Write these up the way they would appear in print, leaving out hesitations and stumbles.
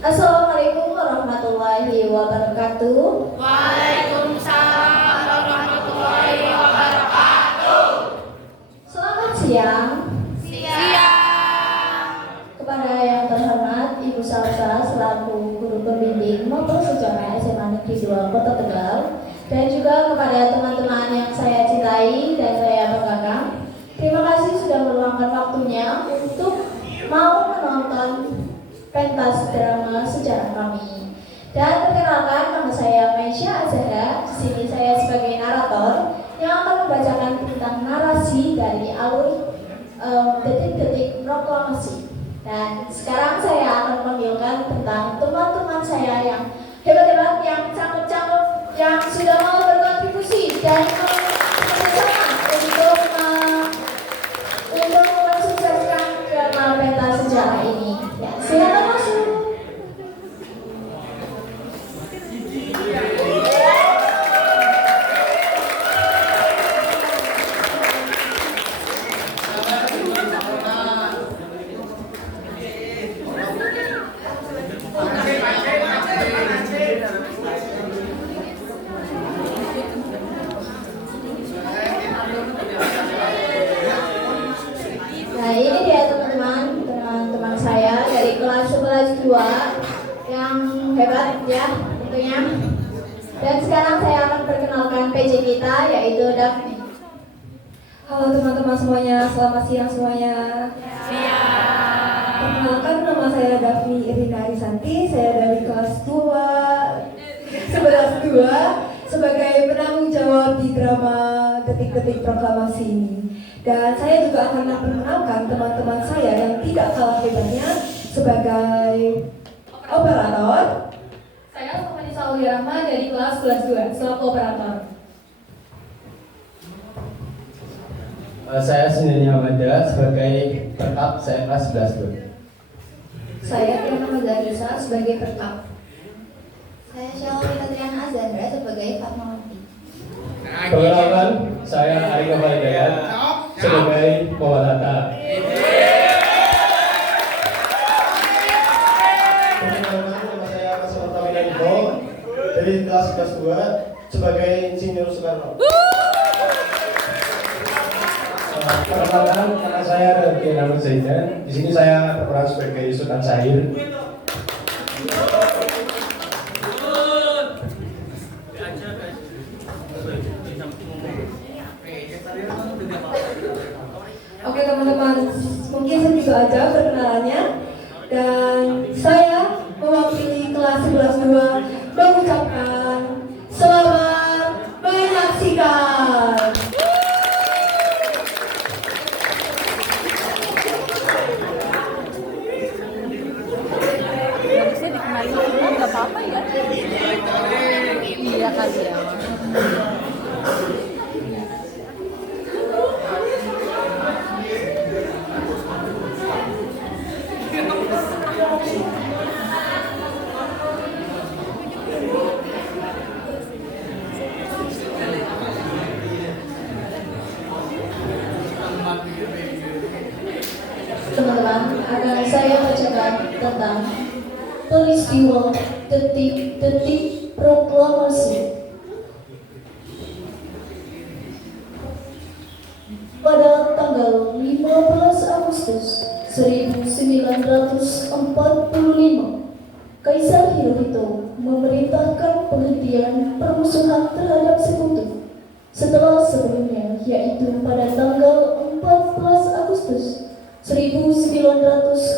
Assalamualaikum warahmatullahi wabarakatuh. Waalaikumsalam warahmatullahi wabarakatuh. Selamat siang. Siang. Kepada yang terhormat Ibu Salsa selaku guru pembimbing maupun sejarah SMA Negeri 2 Kota Tegal, dan juga kepada teman-teman yang saya cintai dan saya banggakan. Terima kasih sudah meluangkan waktunya untuk mau menonton pentas drama sejarah kami. Dan perkenalkan, nama saya Maisha Azhara. Di sini saya sebagai narator yang akan membacakan tentang narasi dari alur detik-detik proklamasi. Dan sekarang saya akan memanggilkan tentang teman-teman saya yang hebat-hebat, yang cakep-cakep, yang sudah mau berkontribusi dan bekerjasama untuk mensukseskan drama pentas sejarah ini. Ya, silakan masuk. Nah, ini dia teman-teman saya dari kelas 11 2 yang hebat ya tentunya. Dan sekarang saya akan perkenalkan PJ kita, yaitu Daphne. Halo teman-teman semuanya, selamat siang semuanya. Siang. Perkenalkan, nama saya Daphne Irina Arisanti. Saya dari kelas 11 2 sebagai penanggung jawab di drama Detik-Detik Proklamasi ini. Dan saya juga akan memperkenalkan teman-teman saya yang tidak kalah hebatnya sebagai operator. Saya Sofanisa Rahma dari kelas 11 2 selaku operator. Saya Sinenya Amanda sebagai perkap, saya kelas 11 2. Saya Tiana Mazarisa sebagai perkap. Saya Syawali Katriana Azandra sebagai Fatmawati. Perkenalkan, saya Arika Validayat sebagai Pawalata. Perkenalkan, nama saya Kasarta Winanto dari kelas 11 2 sebagai Insinyur Soekarno. Perkenalkan, nama saya Raditya Nur Zaidan. Di sini saya berperan sebagai Sultan Syahir. Oke teman-teman, mungkin segitu aja perkenalannya. Dan saya mewakili kelas 11 2 mengucapkan selamat menyaksikan. Harusnya dikenalin dulu, nggak apa-apa ya. Iya kali ya. Teman-teman, akan saya bacakan tentang peristiwa detik-detik proklamasi. Pada tanggal 15 Agustus 1945, Kaisar Hirohito memerintahkan penghentian permusuhan terhadap sekutu. Setelah sebelumnya, yaitu pada tanggal 14 Agustus 1945,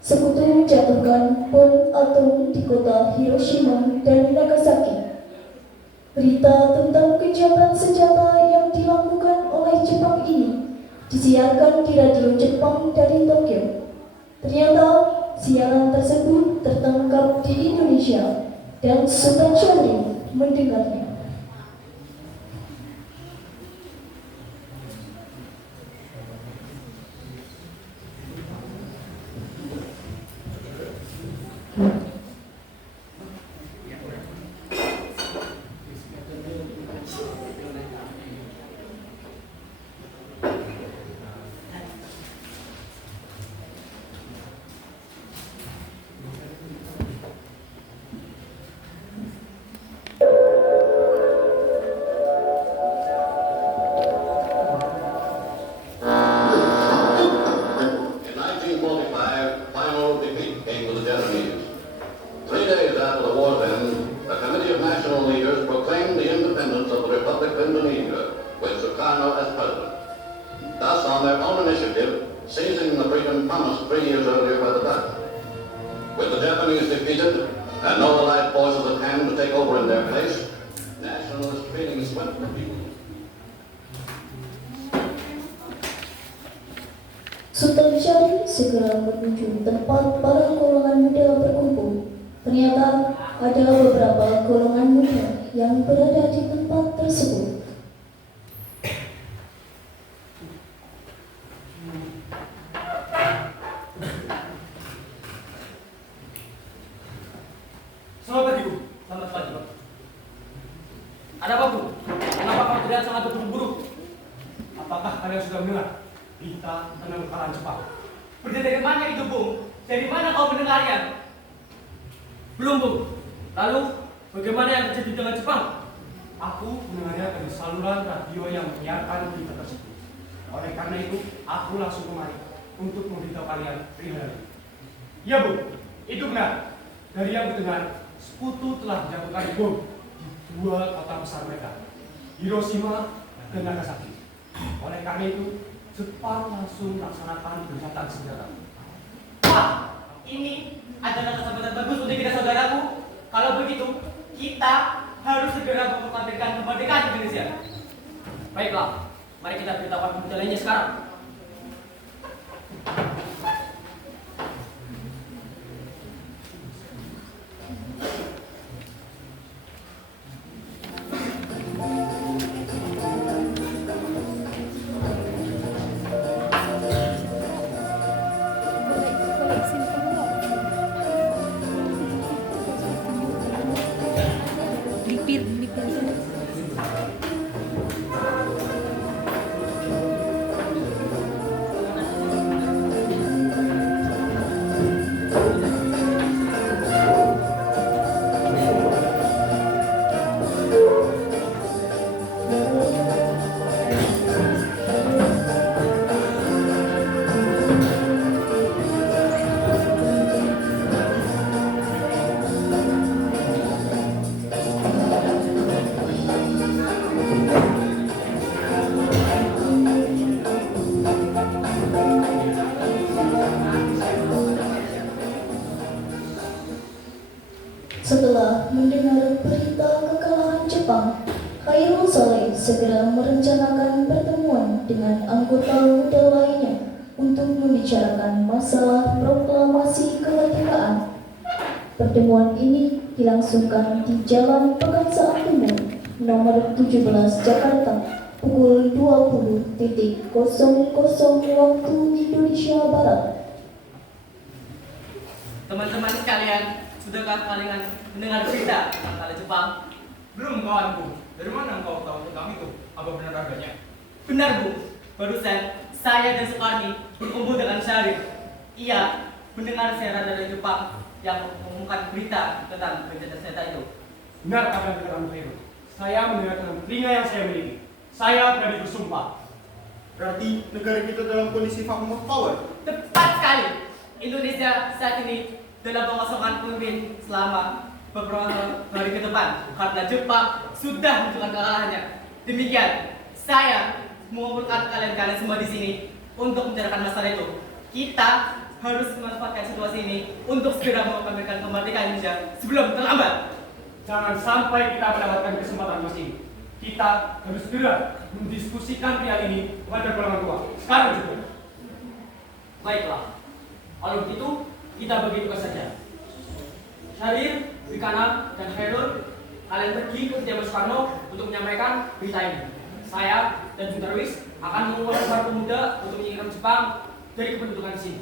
sekutu menjatuhkan bom atom di kota Hiroshima dan Nagasaki. Berita tentang gencatan senjata yang dilakukan oleh Jepang ini disiarkan di radio Jepang dari Tokyo. Ternyata siaran tersebut tertangkap di Indonesia dan Sultan Syahrir mendengarnya. been promised 3 years earlier by the Dutch. With the Japanese defeated and no Allied forces at hand to take over in their place, nationalist feelings swept the people. Sultan Syarif segera menuju tempat para golongan muda berkumpul. Ternyata ada beberapa golongan muda yang berada di tempat tersebut. Selamat pagi, Bu. Selamat pagi, Pak. Ada apa, Bu? Kenapa kamu terlihat sangat terburu-buru? Apakah kalian sudah mendengar berita tentang kekalahan Jepang? Berita dari mana itu, Bu? Dari mana kau mendengarnya? Belum, Bu. Lalu, bagaimana yang terjadi dengan Jepang? Aku mendengarnya dari saluran radio yang menyiarkan berita tersebut. Oleh karena itu, aku langsung kemari untuk memberitahu kalian perihal ini. Iya, Bu. Itu benar. Dari yang kudengar, sekutu telah menjatuhkan bom di 2 kota besar mereka, Hiroshima dan Nagasaki. Oleh karena itu, Jepang langsung melaksanakan gencatan senjata. Wah, ini adalah kesempatan bagus untuk kita, saudaraku. Kalau begitu, kita harus segera mempertahankan kemerdekaan Indonesia. Baiklah, mari kita beritahukan berita lainnya sekarang. Setelah mendengar berita kekalahan Jepang, Khairul Saleh segera merencanakan pertemuan dengan anggota muda lainnya untuk membicarakan masalah proklamasi kemerdekaan. Pertemuan ini dilangsungkan di Jalan Pekansaan Timur, nomor 17 Jakarta, pukul 20.00 waktu Indonesia Barat. Teman-teman sekalian, sudahkah kalian mendengar berita tentang Jepang? Belum, kawanku. Dari mana engkau tahu tentang itu? Apa benar adanya? Benar, Bu. Barusan saya dan Sukarni berkumpul dengan Syarif. Ia mendengar siaran dari Jepang yang mengumumkan berita tentang gencatan senjata itu. Benar apa yang dikatakan Khairul. Saya mendengar dengan telinga yang saya miliki. Saya berani bersumpah. Berarti negara kita dalam kondisi vacuum of power. Tepat sekali. Indonesia saat ini dalam pengosongan pemimpin selama beberapa hari ke depan karena Jepang sudah menunjukkan kekalahannya. Demikian, saya mengumpulkan kalian semua di sini untuk membicarakan masalah itu. Kita harus memanfaatkan situasi ini untuk segera mengamankan kemerdekaan Indonesia sebelum terlambat. Jangan sampai kita mendapatkan kesempatan emas ini. Kita harus segera mendiskusikan pilihan ini kepada golongan tua. Sekarang juga. Baiklah, kalau begitu kita bagi tugas saja. Syarif, Bikana, dan Khairul, kalian pergi ke Kediaman Soekarno untuk menyampaikan berita ini. Saya dan Juntarwis akan mengumpulkan para pemuda untuk menyingkirkan Jepang dari kependudukan di sini.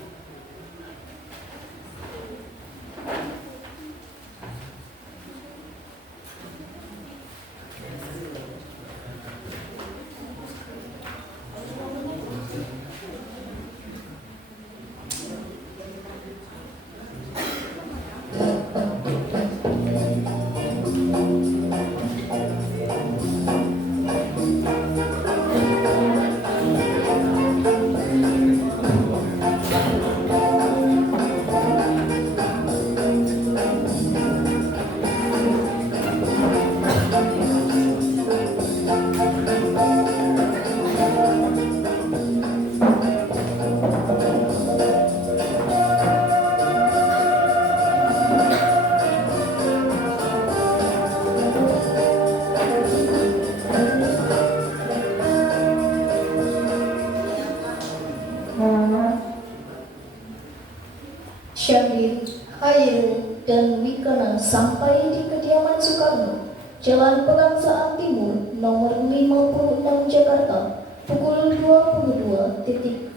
Syahrir, Khairul, dan Wikana sampai di kediaman Soekarno, Jalan Pegangsaan Timur, nomor 56 Jakarta, pukul 22.00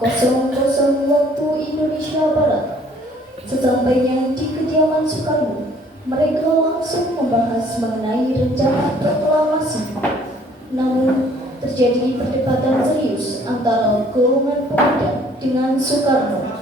waktu Indonesia Barat. Sesampainya di kediaman Soekarno, mereka langsung membahas mengenai rencana proklamasi. Namun, terjadi perdebatan serius antara golongan pemuda dengan Soekarno.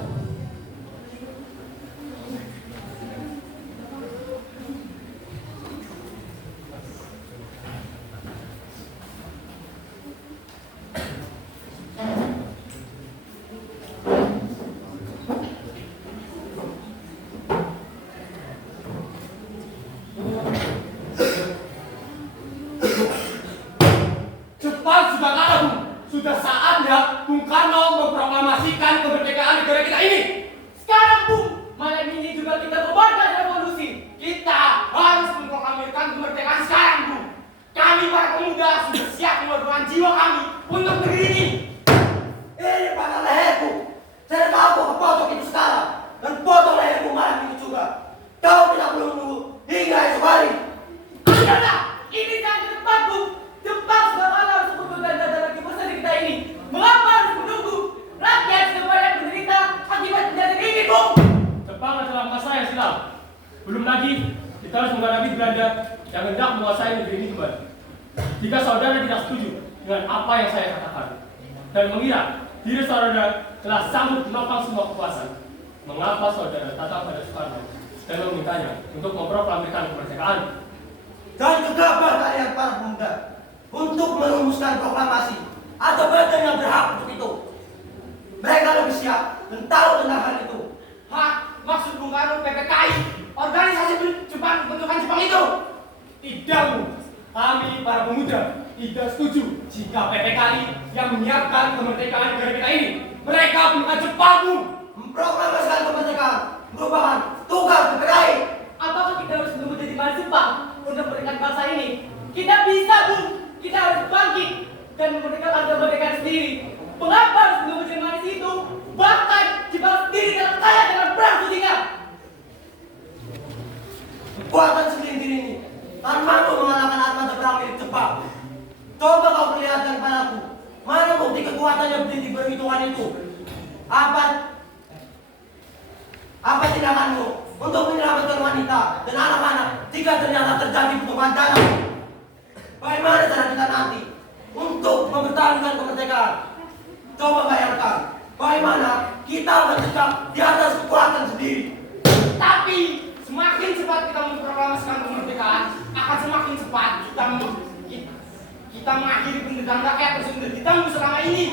Cepat sudah kalah, Bung. Sudah saatnya Bung Karno memproklamasikan kemerdekaan negara kita ini. Sekarang, Bung, malam ini juga kita bubarkan revolusi. Kita harus memproklamirkan kemerdekaan sekarang, Bung. Kami para pemuda sudah siap mengorbankan jiwa kami untuk negeri ini. Ini pada leherku. Saya tahu kau kepotong itu sekarang. Dan potong leherku malam ini juga. Kau tidak perlu menunggu hingga esok hari. Adalah, ini sangat tepat, Bung. Cepat sudah malam sebelum dan lagi besar kita ini. Mengapa harus menunggu? Rakyat sudah banyak menderita akibat kejadian ini, Bung. Jepang adalah masa yang silam. Belum lagi kita harus menghadapi Belanda yang hendak menguasai negeri ini kembali. Jika saudara tidak setuju dengan apa yang saya katakan dan mengira diri saudara telah sanggup menopang semua kekuasaan, mengapa saudara datang pada Soekarno dan memintanya untuk memproklamirkan kemerdekaan? Dan gegabah kalian para pemuda untuk merumuskan proklamasi atau badan yang berhak untuk itu. Mereka lebih siap dan tahu tentang hal itu. Hah? Maksud Bung Karno PPKI, organisasi bentukan Jepang itu? Tidak, Bung. Kami para pemuda tidak setuju jika PPKI yang menyiapkan kemerdekaan negara kita ini. Mereka bukan Jepang, Bung. Memproklamasikan kemerdekaan merupakan tugas PPKI. Apakah kita harus menunggu jadi bangsa Jepang untuk memerdekakan bangsa ini? Kita bisa, Bung. Kita harus bangkit dan memerdekakan kemerdekaan sendiri. Mengapa harus menunggu Jerman itu? Bahkan Jepang sendiri dalam kaya dengan perang dunia. Kekuatan segelintir ini tak mampu mengalahkan armada perang milik Jepang. Coba kau perlihatkan padaku mana bukti kekuatannya berdiri berhitungan itu. Apa tindakanmu untuk menyelamatkan wanita dan anak-anak jika ternyata terjadi pertumpahan darah? Bagaimana cara kita nanti untuk mempertahankan kemerdekaan? Coba bayangkan bagaimana kita akan tetap di atas kekuatan sendiri. Tapi semakin cepat kita memproklamasikan kemerdekaan, akan semakin cepat kita mengakhiri penderitaan rakyat tersebut ditanggung selama ini.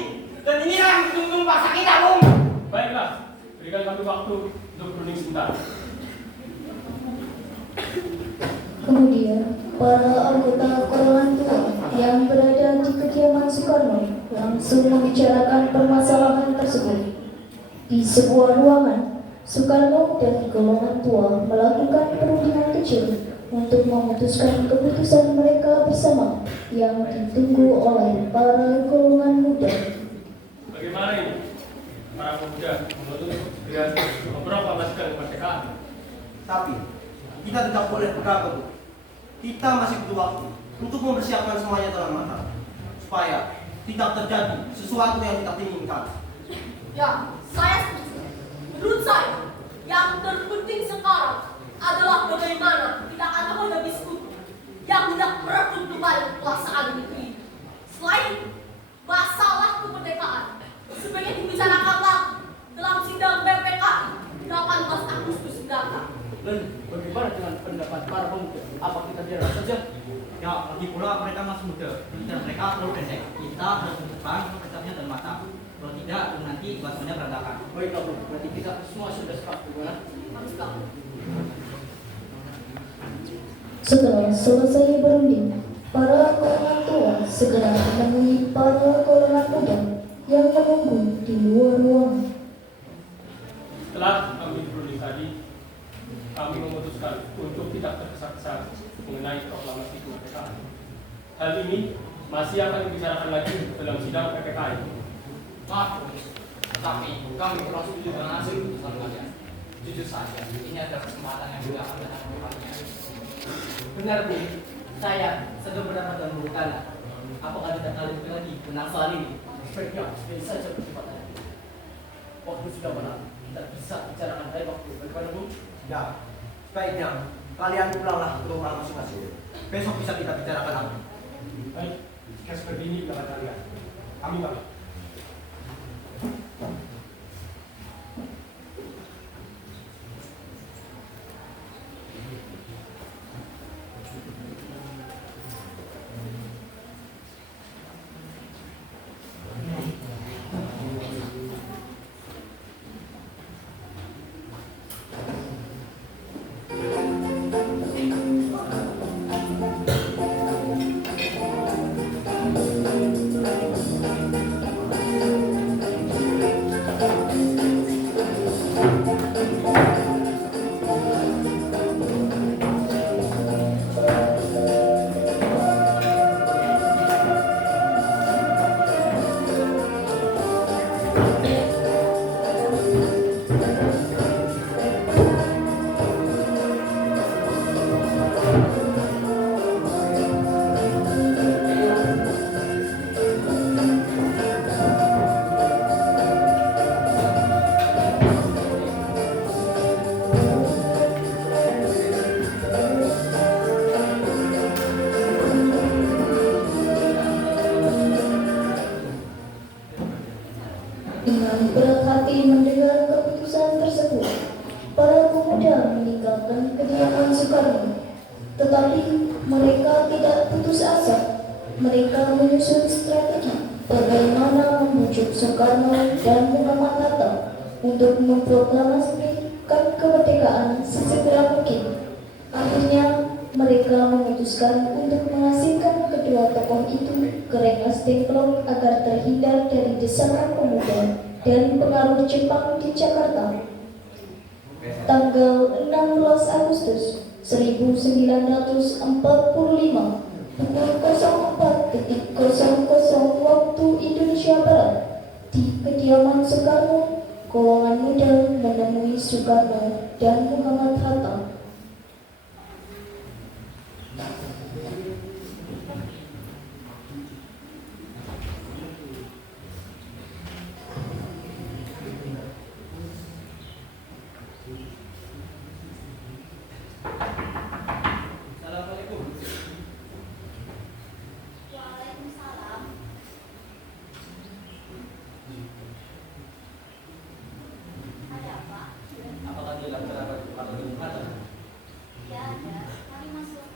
Dan inilah yang ditunggu bangsa kita, Bung. Baiklah, berikan kami waktu untuk berunding sebentar. Kemudian, para anggota golongan tua yang berada di kediaman Soekarno langsung membicarakan permasalahan tersebut. Di sebuah ruangan, Soekarno dan golongan tua melakukan perundingan kecil untuk memutuskan keputusan mereka bersama yang ditunggu oleh para golongan muda. Bagaimana ini? Para pemuda menuntut segera memproklamasikan kemerdekaan. Tapi kita tidak boleh bergabung. Kita masih butuh waktu untuk mempersiapkan semuanya dengan matang supaya tidak terjadi sesuatu yang tidak diinginkan. Ya, saya setuju. Menurut saya, yang terpenting sekarang adalah bagaimana kita akan menghadapi sekutu yang tidak merebut kembali kekuasaan negeri. Selain itu, masalah kemerdekaan sebaiknya dibicarakan lagi dalam sidang PPKI 18 Agustus mendatang. Dan bagaimana dengan pendapat para pemuda? Apa kita biarkan saja? Ya, lagi pula mereka masih muda, pemikiran mereka terlalu pendek. Kita harus berdepan, mempersiapkannya dan matang. Kalau tidak, nanti bahasanya berantakan. Baiklah, Bu. Berarti kita semua sudah sepakat, bagaimana? Harus tahu. Setelah selesai berunding, para golongan tua segera menemui para golongan muda yang menunggu di luar ruangan. Setelah kami berunding tadi, kami memutuskan untuk tidak tergesa-gesa mengenai proklamasi kemerdekaan. Hal ini masih akan dibicarakan lagi dalam sidang PPKI. Maaf, tapi kami kurang setuju dengan hasil keputusan kalian. Jujur saja, ini adalah kesempatan yang juga akan datang kembali. Benar, Bu. Saya sedang mendapatkan bukan. Apakah tidak kali lagi menang soal ini? Sebaiknya, jadi saja percepatan. Waktu sudah berlalu, kita bisa bicarakan baik waktu. Bagaimana, Bu? Ya, sebaiknya kalian pulanglah ke rumah masing-masing. Besok bisa kita bicarakan lagi. Baik, jika seperti ini pendapat kalian, kami pamit. Dengan berat hati mendengar keputusan tersebut, para pemuda meninggalkan kediaman Soekarno. Tetapi mereka tidak putus asa. Mereka menyusun strategi bagaimana membujuk Soekarno dan Muhammad Hatta untuk memproklamasikan kemerdekaan sesegera mungkin. Akhirnya mereka memutuskan untuk mengasingkan kedua tokoh itu ke Rengas Dengklok agar terhindar dari desakan pemuda dan pengaruh Jepang di Jakarta. Tanggal 16 Agustus 1945 pukul 04.00 waktu Indonesia Barat, di kediaman Soekarno, golongan muda menemui Soekarno dan Muhammad Hatta. Assalamualaikum. Waalaikumsalam. Ada apa? Apakah dia terdapat atau di mana? Ya ada. Mari masuk.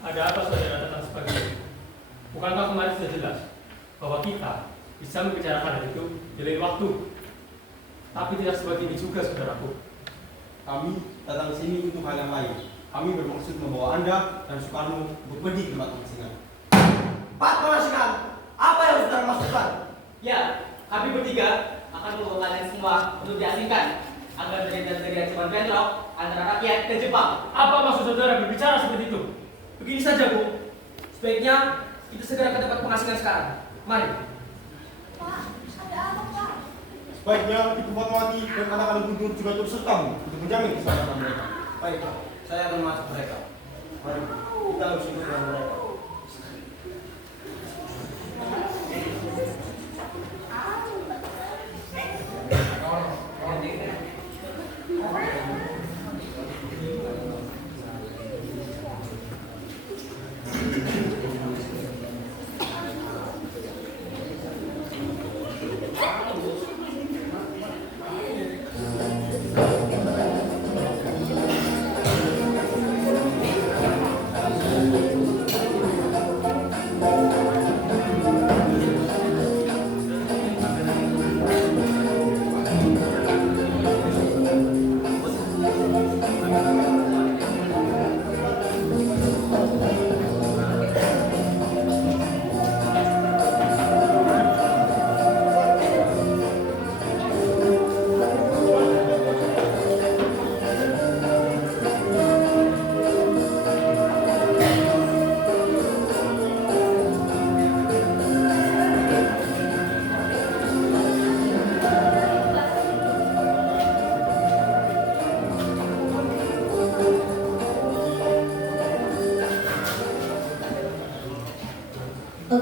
Ada apa saudara datang seperti ini? Bukankah kemarin sudah jelas bahwa kita bisa membicarakan hal itu di lain waktu? Tapi tidak seperti ini juga, saudaraku. Kami datang ke sini untuk hal yang lain. Kami bermaksud membawa Anda dan Soekarno untuk pergi ke tempat pengasingan. Pak pengasingan, apa yang saudara maksudkan? Ya, kami bertiga akan membawa kalian semua untuk diasingkan agar terjadi ancaman bentrok antara rakyat dan Jepang. Apa maksud saudara berbicara seperti itu? Begini saja, Bu. Sebaiknya kita segera ke tempat pengasingan sekarang. Mari. Pak, ada apa, Pak? Sebaiknya dibuat mati dan anak-anak gubernur juga turut serta untuk menjamin keselamatan mereka. Baik, Pak. Saya akan masuk mereka. Mari, kita harus ikut dengan mereka.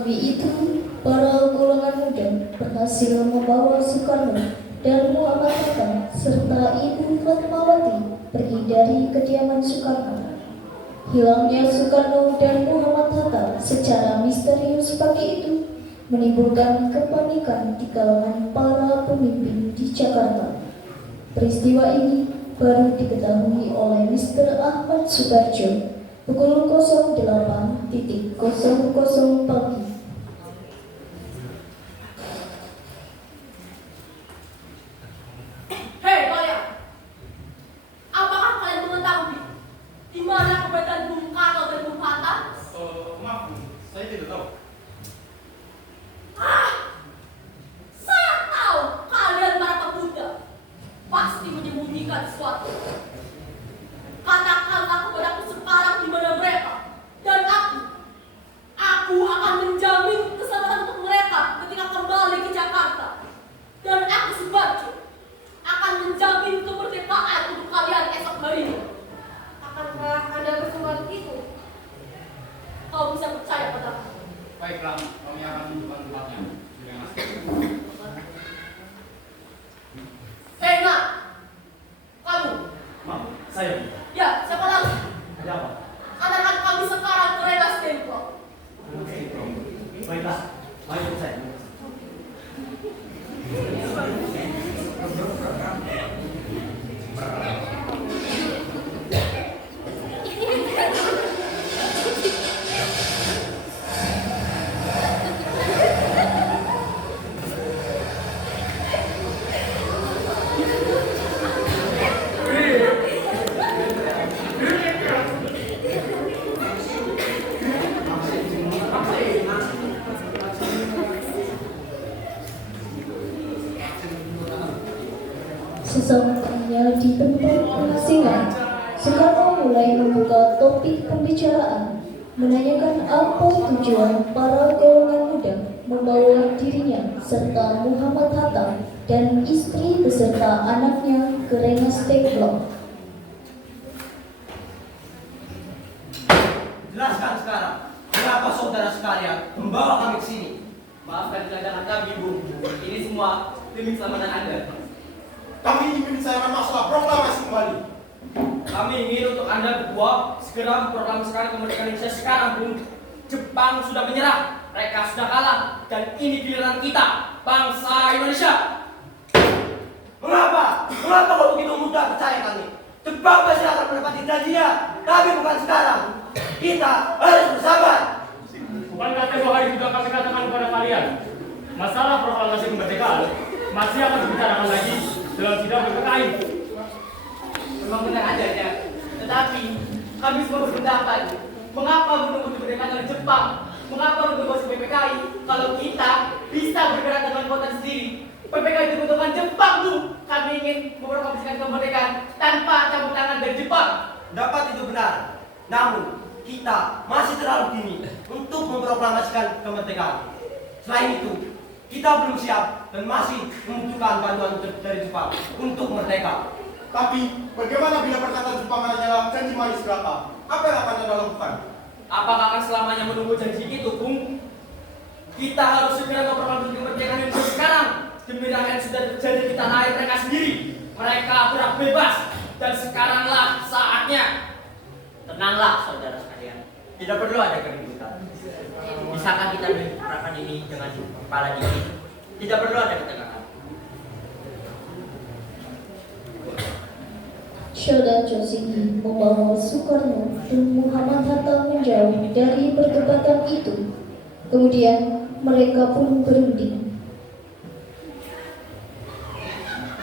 Melalui itu, para golongan muda berhasil membawa Soekarno dan Muhammad Hatta serta Ibu Fatmawati pergi dari kediaman Soekarno. Hilangnya Soekarno dan Muhammad Hatta secara misterius pagi itu menimbulkan kepanikan di kalangan para pemimpin di Jakarta. Peristiwa ini baru diketahui oleh Mr. Ahmad Subarjo pukul 08.00 pagi. Hei kalian, apakah kalian mengetahui di mana keberadaan Bung Karno dan Bung Hatta? Maaf, saya tidak tahu. Saya tahu kalian para pemuda pasti menyembunyikan sesuatu. Katakanlah kepadaku sekarang di mana mereka, dan aku akan menjamin keselamatan untuk mereka ketika kembali ke Jakarta. Dan aku Subarjo akan menjamin kemerdekaan untuk kalian esok harinya. Akankah Anda bersemangat itu? Kau bisa percaya padaku. Baiklah, kami akan menunjukkan tempatnya. Hei Nak, kamu. Maaf, saya. Ya, siapa lagi? Ada apa? Antarkan kami sekarang ke Rengas Dengklok. Baiklah, mari saya. Sesampainya di tempat pengasingan, Soekarno mulai membuka topik pembicaraan, menanyakan apa tujuan para golongan muda membawa dirinya serta Muhammad Hatta dan istri beserta anaknya ke Rengas Dengklok. Jelaskan sekarang, mengapa saudara sekalian membawa kami ke sini? Maafkan kedatangan kami, Bu. Ini semua demi keselamatan Anda. Kami ingin membicarakan masalah proklamasi kembali. Kami ingin untuk Anda berdua segera memproklamasikan kemerdekaan Indonesia sekarang, Bu. Jepang sudah menyerah, mereka sudah kalah, dan ini giliran kita, bangsa Indonesia. Mengapa? Mengapa kau begitu mudah percaya kami? Jepang pasti akan menepati janjinya, tapi bukan sekarang. Kita harus bersabar. Bukankah tempoh hari sudah kami katakan kepada kalian, masalah proklamasi kemerdekaan masih akan dibicarakan lagi dalam sidang PPKI. Memang benar adanya, tetapi kami semua berpendapat, mengapa menunggu kemerdekaan dari Jepang? Mengapa menunggu PPKI kalau kita bisa bergerak dengan kekuatan sendiri? PPKI dibutuhkan Jepang, Bu. Kami ingin memproklamasikan kemerdekaan tanpa campur tangan dari Jepang. Dapat itu benar. Namun, kita masih terlalu dini untuk memproklamasikan kemerdekaan. Selain itu, kita belum siap dan masih membutuhkan bantuan dari Jepang untuk merdeka. Tapi, bagaimana bila perkataan Jepang hanyalah janji manis belaka? Apa yang akan Anda lakukan? Apakah akan selamanya menunggu janji itu, Bung? Kita harus segera memproklamasikan kemerdekaan Indonesia sekarang. Demi yang sudah terjadi di tanah air mereka sendiri. Mereka berhak bebas, dan sekaranglah saatnya. Tenanglah saudara sekalian, tidak perlu ada keributan. Bisakah kita menyuarakan ini dengan kepala dingin? Tidak perlu ada ketegangan. Saudara Josini membawa Soekarno dan Muhammad Hatta menjauh dari perdebatan itu. Kemudian mereka pun berunding.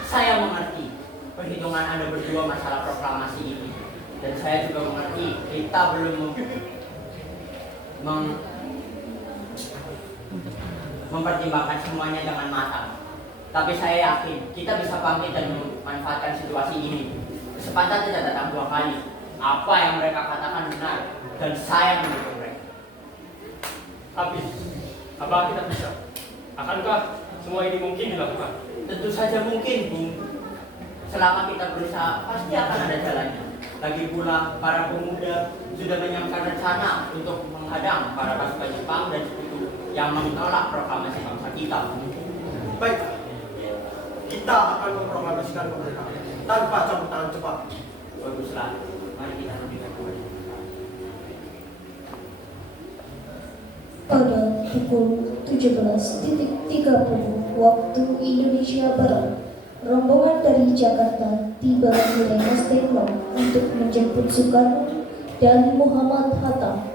Saya mengerti perhitungan Anda berdua masalah proklamasi ini. Dan saya juga mengerti kita belum mempertimbangkan semuanya dengan matang. Tapi saya yakin kita bisa bangkit dan memanfaatkan situasi ini. Kesempatan tidak datang dua kali. Apa yang mereka katakan benar, dan saya mendukung mereka. Tapi, apa kita bisa? Akankah semua ini mungkin dilakukan? Tentu saja mungkin, Bung. Selama kita berusaha, pasti akan ada jalannya. Lagi pula, para pemuda sudah menyiapkan rencana untuk menghadang para pasukan Jepang dan sekutu yang menolak proklamasi bangsa kita. Baik, kita akan memproklamasikan kemerdekaan tanpa campur tangan cepat. Baguslah, mari kita lebihkan kembali. Pada pukul 17.30 waktu Indonesia Barat, rombongan dari Jakarta tiba di Rengas Dengklok untuk menjemput Soekarno dan Muhammad Hatta.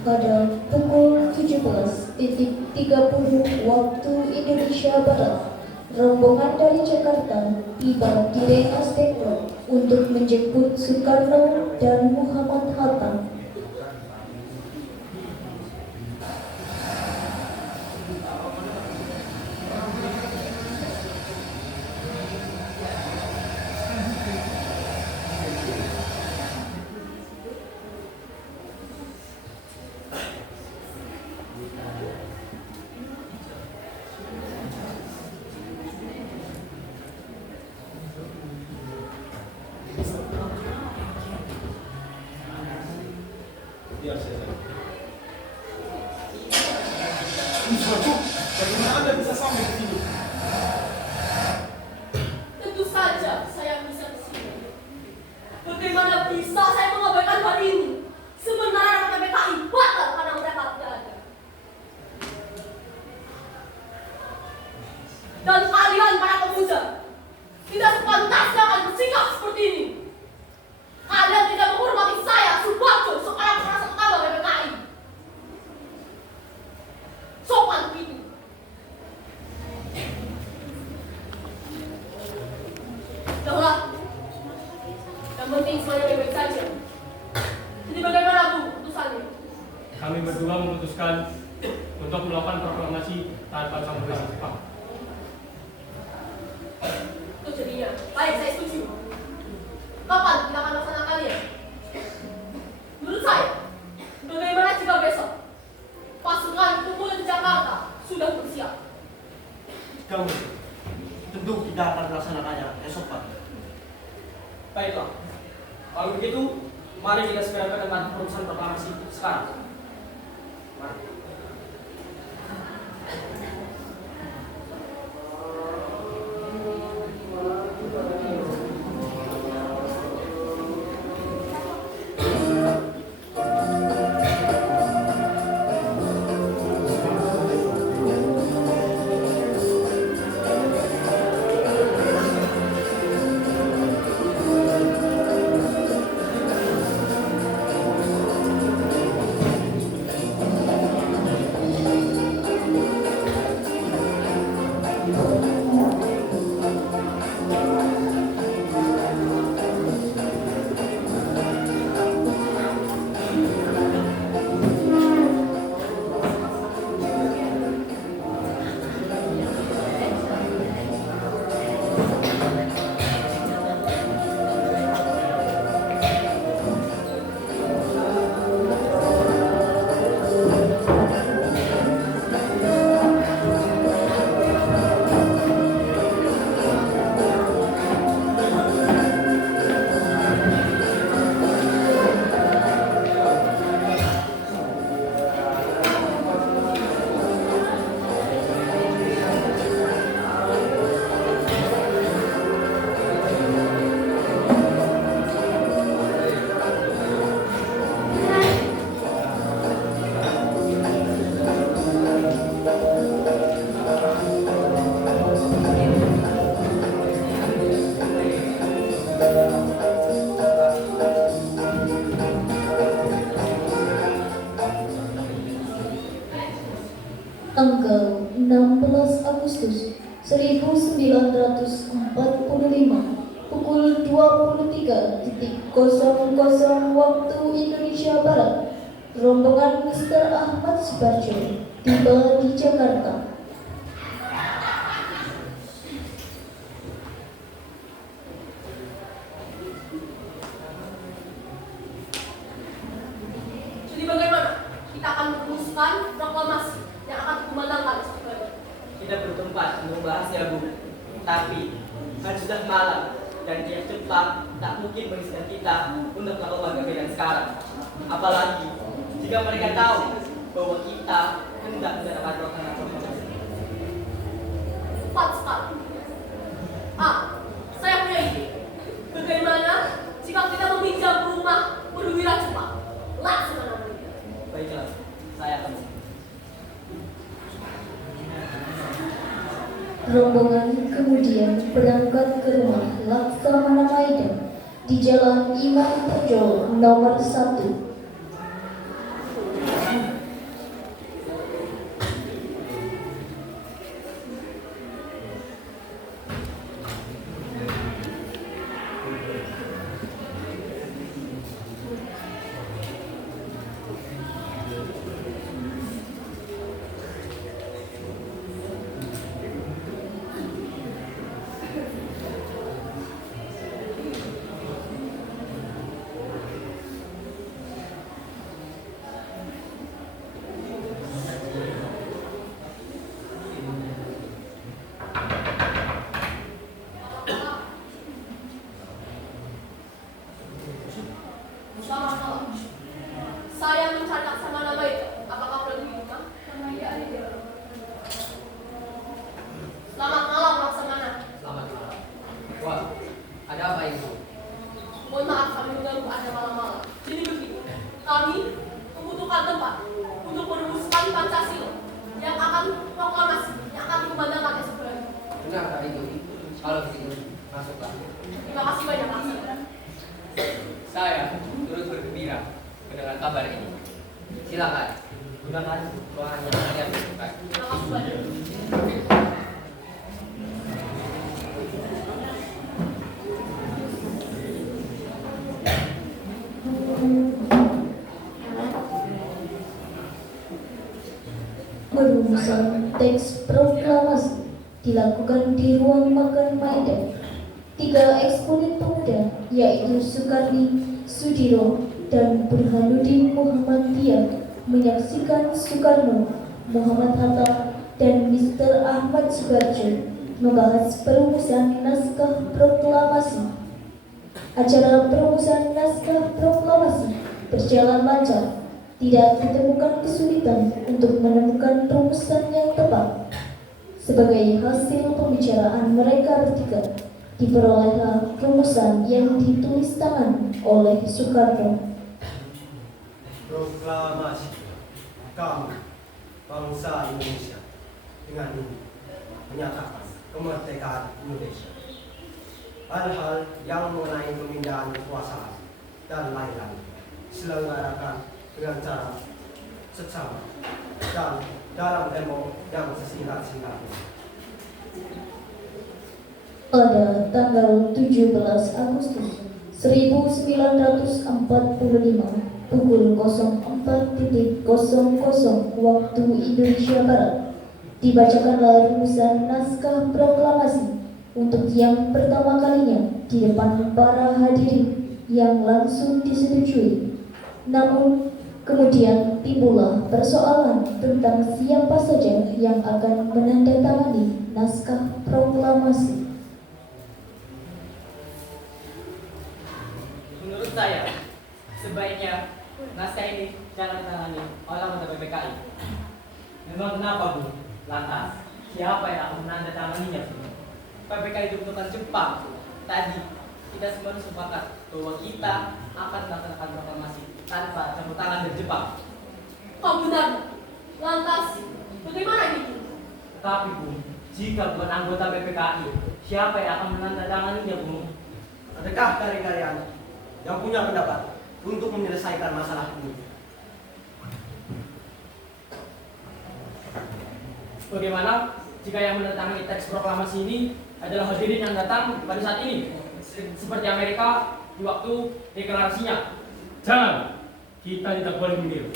Pada pukul 17.30 waktu Indonesia Barat, rombongan dari Jakarta tiba di Rengas Dengklok untuk menjemput Soekarno dan Muhammad Hatta. Bagaimana Anda bisa sampai ke sini? Tentu saja saya bisa ke sini. Bagaimana bisa saya mengabaikan hal ini? Sebenarnya PPKI batal karena mereka tidak ada. Dan kalian para pemuda tidak sepantasnya akan bersikap seperti ini. Kalian tidak menghormati saya, Subarjo, seorang perasa utama PPKI. Sopan itu. Dahlah, yang penting semuanya baik-baik saja. Jadi bagaimana Bu keputusannya? Kami berdua memutuskan untuk melakukan proklamasi tanpa campur tangan Jepang. Itu jadinya. Baik, saya setuju. Kapan kita akan melaksanakannya? Menurut saya, bagaimana jika besok pasukan kumpul di Jakarta sudah bersiap? Kamu, tentu kita akan melaksanakannya esok pagi. Baiklah, kalau begitu, mari kita segera ke tempat perusahaan proklamasi sekarang. Tanggal 16 Agustus 1945 pukul 23.00 waktu Indonesia Barat, rombongan Mr. Ahmad Subarjo tiba di Jakarta. Jadi bagaimana? Kita akan merumuskan proklamasi yang akan dikumandangkan esok hari. Kita bertempat membahasnya, Bu. Tapi kan sudah malam dan dia cepat tak mungkin mengizinkan kita untuk melakukan kegiatan sekarang. Apalagi jika mereka tahu bahwa kita hendak mendapatkan proklamasi. Tepat sekali. Saya punya ide. Bagaimana jika kita meminjam rumah perwira Jepang? Langsung menangani. Baiklah, saya akan. Rombongan kemudian berangkat ke rumah Laksamana Maeda di Jalan Imam Bonjol nomor 1. Selamat malam. Saya mencari Laksamana Maeda. Apakah perlu di rumah? Selamat malam, Laksamana. Selamat malam. Wah, ada apa Ibu? Mohon maaf kami mengganggu Anda malam-malam. Jadi begini, kami membutuhkan tempat untuk merumuskan Pancasila yang akan proklamasi, yang akan dikumandangkan esok hari. Benar Pak Ibu. Kalau begitu, masuklah. Terima kasih banyak, Laksamana. Saya turut bergembira mendengar kabar ini. Silakan, gunakan ruangan yang kalian butuhkan. Terima kasih banyak. Perumusan teks proklamasi dilakukan di ruang makan Maeda. 3 eksponen pemuda, yaitu Soekarni, Sudiro, dan Burhanuddin Muhammadiyah, menyaksikan Soekarno, Muhammad Hatta, dan Mr. Ahmad Subarjo membahas perumusan naskah proklamasi. Acara perumusan naskah proklamasi berjalan lancar. tidak ditemukan kesulitan untuk menemukan rumusan yang tepat. Sebagai hasil pembicaraan mereka bertiga, diperolehlah rumusan yang ditulis tangan oleh Soekarno. Proklamasi kami bangsa Indonesia dengan ini menyatakan kemerdekaan Indonesia. Hal-hal yang mengenai pemindahan kekuasaan dan lain-lain diselenggarakan dengan cara seksama dan dalam demo yang sesingkat-singkatnya. Pada tanggal 17 Agustus 1945 pukul 04.00 waktu Indonesia Barat, dibacakanlah rumusan naskah proklamasi untuk yang pertama kalinya di depan para hadirin yang langsung disetujui. Namun kemudian timbullah persoalan tentang siapa saja yang akan menandatangani naskah proklamasi. Menurut saya, sebaiknya naskah ini jangan ditangani oleh anggota PPKI. Memang kenapa, Bu? Lantas, siapa yang akan menandatanganinya, Bu? PPKI itu bukan Jepang. Tadi kita semua sepakat bahwa kita akan melaksanakan proklamasi tanpa campur tangan dari Jepang. Kau benar. Lantas, bagaimana itu? Tapi, Bu, jika bukan anggota PPKI, siapa yang akan menandatanganinya, Bu? Adakah dari kalian yang punya pendapat untuk menyelesaikan masalah ini? Bagaimana jika yang menandatangani teks proklamasi ini adalah hadirin yang datang pada saat ini, seperti Amerika di waktu deklarasinya? Jangan, kita tidak boleh meniru.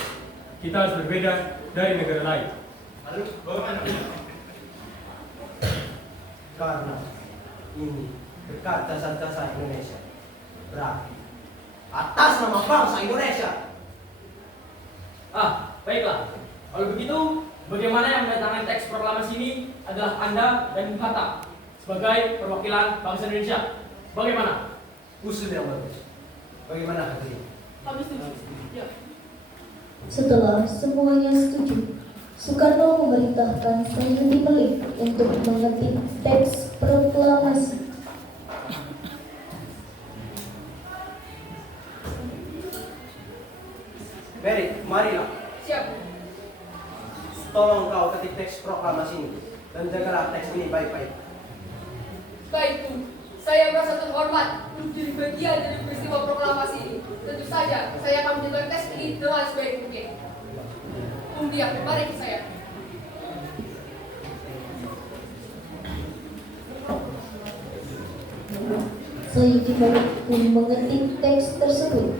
Kita harus berbeda dari negara lain. Lalu bagaimana? Karena ini dekat dasar-dasar Indonesia, berarti atas nama bangsa Indonesia. Baiklah. Kalau begitu, bagaimana yang menandatangani teks proklamasi ini adalah Anda dan Bung Hatta sebagai perwakilan bangsa Indonesia. Bagaimana? Usul yang bagus. Bagaimana hadirin? Kami setuju. Ya. Setelah semuanya setuju, Soekarno memerintahkan Sayuti Melik untuk mengetik teks proklamasi. Mary, marilah. Siap. Tolong kau ketik teks proklamasi ini dan jagalah teks ini baik-baik. Baik, Bu. Saya merasa terhormat menjadi bagian dari peristiwa proklamasi ini. Tentu saja, saya akan menjaga tes ini dengan sebaik mungkin. Dia, mari ke saya. Sayuti Melik pun mengetik teks tersebut.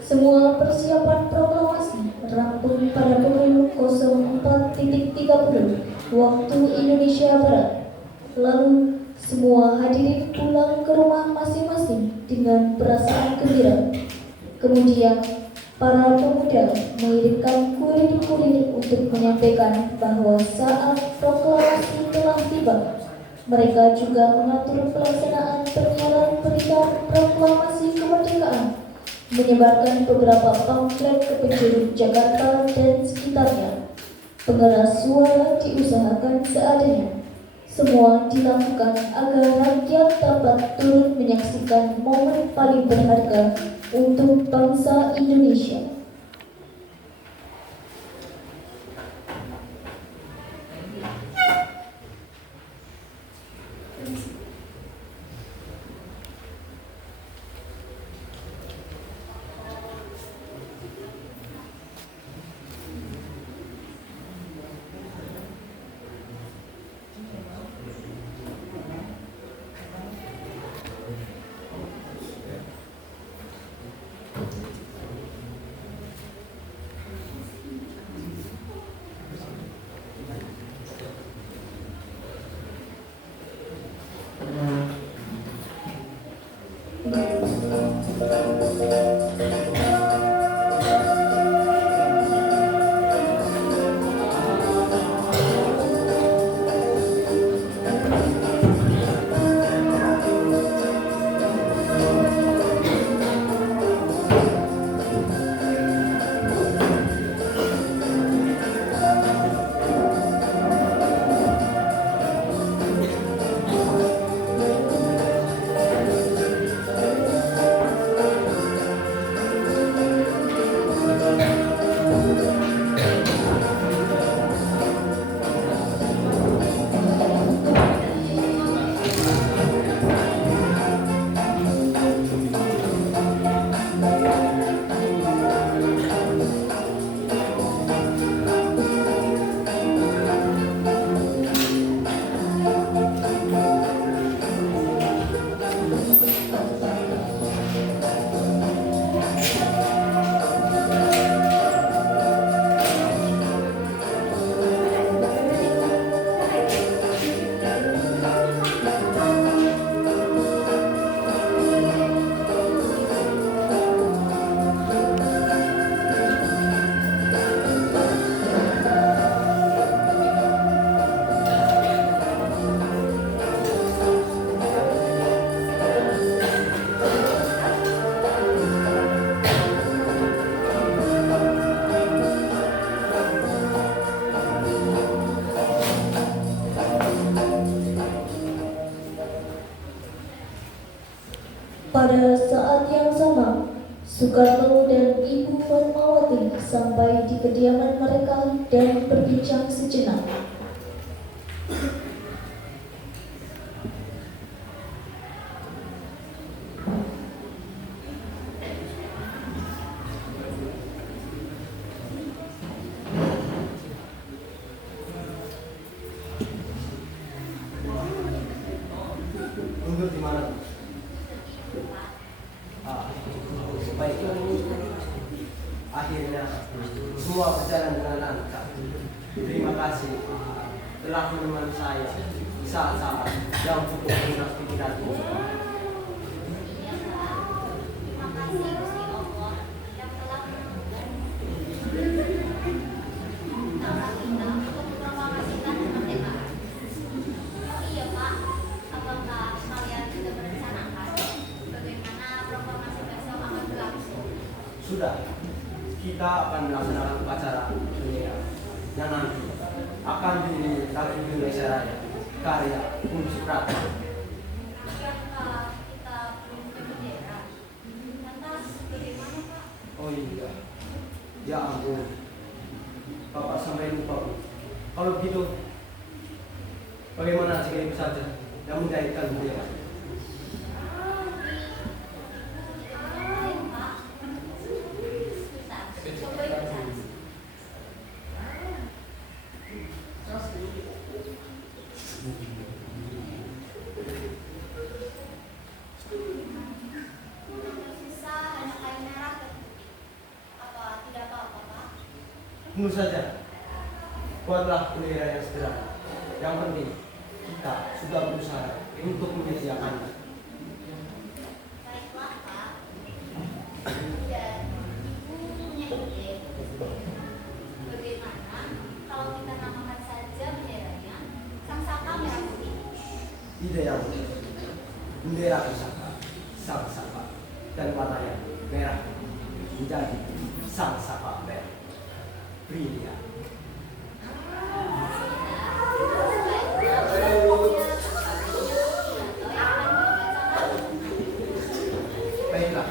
Semua persiapan proklamasi rampung pada pukul 04.30 waktu Indonesia Barat. Lalu semua hadirin pulang ke rumah masing-masing dengan perasaan gembira. Kemudian para pemuda mengirimkan kurir-kurir untuk menyampaikan bahwa saat proklamasi telah tiba. Mereka juga mengatur pelaksanaan penyiaran berita proklamasi kemerdekaan, menyebarkan beberapa pamflet ke penjuru Jakarta dan sekitarnya. Pengeras suara diusahakan seadanya. Semua dilakukan agar rakyat dapat turut menyaksikan momen paling berharga untuk bangsa Indonesia. Pada saat yang sama, Soekarno dan Ibu Fatmawati sampai di kediaman mereka dan berbincang sejenak. Mundur di mana? Baiklah. Akhirnya semua berjalan dengan lancar. Terima kasih telah menemani saya di saat-saat yang cukup melunas pikiranku. Sudah, kita akan melaksanakan upacara bendera yang nanti akan dinyanyikan lagu Indonesia Raya karya Bung Suprapto. Oh iya, ya ampun, Bapak sampai lupa. Kalau begitu, bagaimana jika itu saja yang menjahitkan bendera? Tentu saja, buatlah bendera yang sederhana. Yang penting, kita sudah berusaha untuk menyediakannya. Baiklah, Pak. Dan Ibu punya ide. Bagaimana kalau kita namakan saja benderanya Sang Saka Merah Putih? Ide yang bendera pusaka, Sang Saka, dan warnanya merah menjadi Sang Saka Merah. Brilian. Baiklah.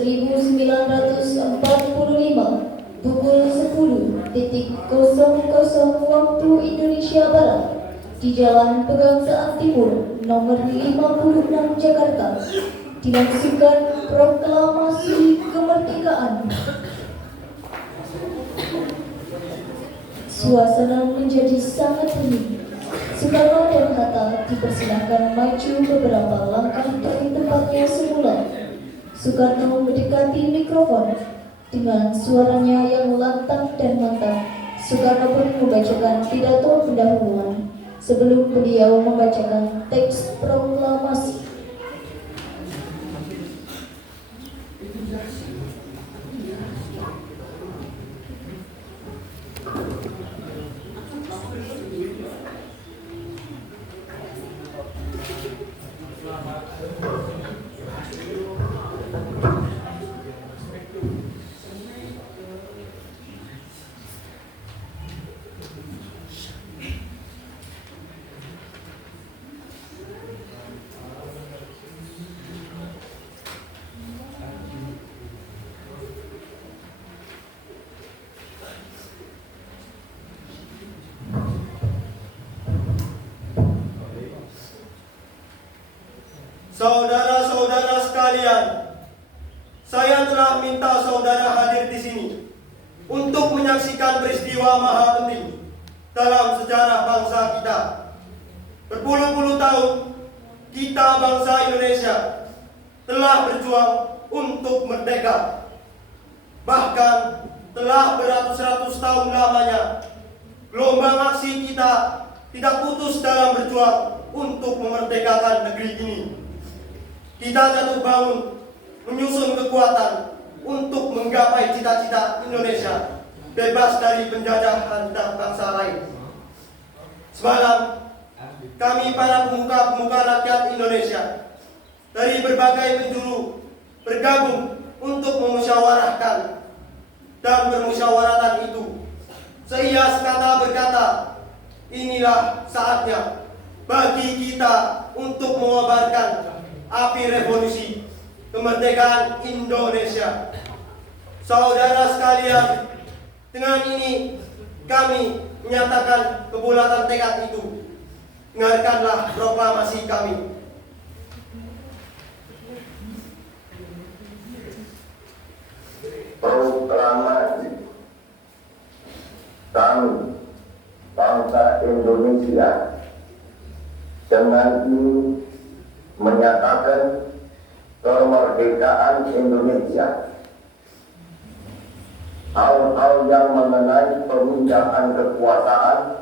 1945 pukul 10.00 waktu Indonesia Barat di Jalan Pegangsaan Timur nomor 56 Jakarta dilangsungkan proklamasi kemerdekaan. Suasana menjadi sangat hening. Soekarno dan Hatta dipersilahkan maju beberapa langkah dari tempatnya semula. Soekarno mendekati mikrofon dengan suaranya yang lantang dan mantap. Soekarno pun membacakan pidato pendahuluan sebelum beliau membacakan teks proklamasi. Saudara-saudara sekalian, saya telah minta saudara hadir di sini untuk menyaksikan peristiwa maha penting dalam sejarah bangsa kita. Berpuluh-puluh tahun, kita bangsa Indonesia telah berjuang untuk merdeka. Bahkan telah beratus-ratus tahun lamanya, gelombang aksi kita tidak putus dalam berjuang untuk memerdekakan negeri ini. Kita jatuh bangun, menyusun kekuatan untuk menggapai cita-cita Indonesia bebas dari penjajahan dan bangsa lain. Semalam, kami para pemuka-pemuka rakyat Indonesia dari berbagai penjuru bergabung untuk memusyawarahkan dan bermusyawaratan itu. Seias kata berkata, inilah saatnya bagi kita untuk mengobarkan api revolusi kemerdekaan Indonesia. Saudara sekalian, dengan ini kami menyatakan kebulatan tekad itu. Dengarkanlah proklamasi kami. Proklamasi kami bangsa Indonesia dengan ini menyatakan kemerdekaan Indonesia. Hal-hal yang mengenai pemindahan kekuasaan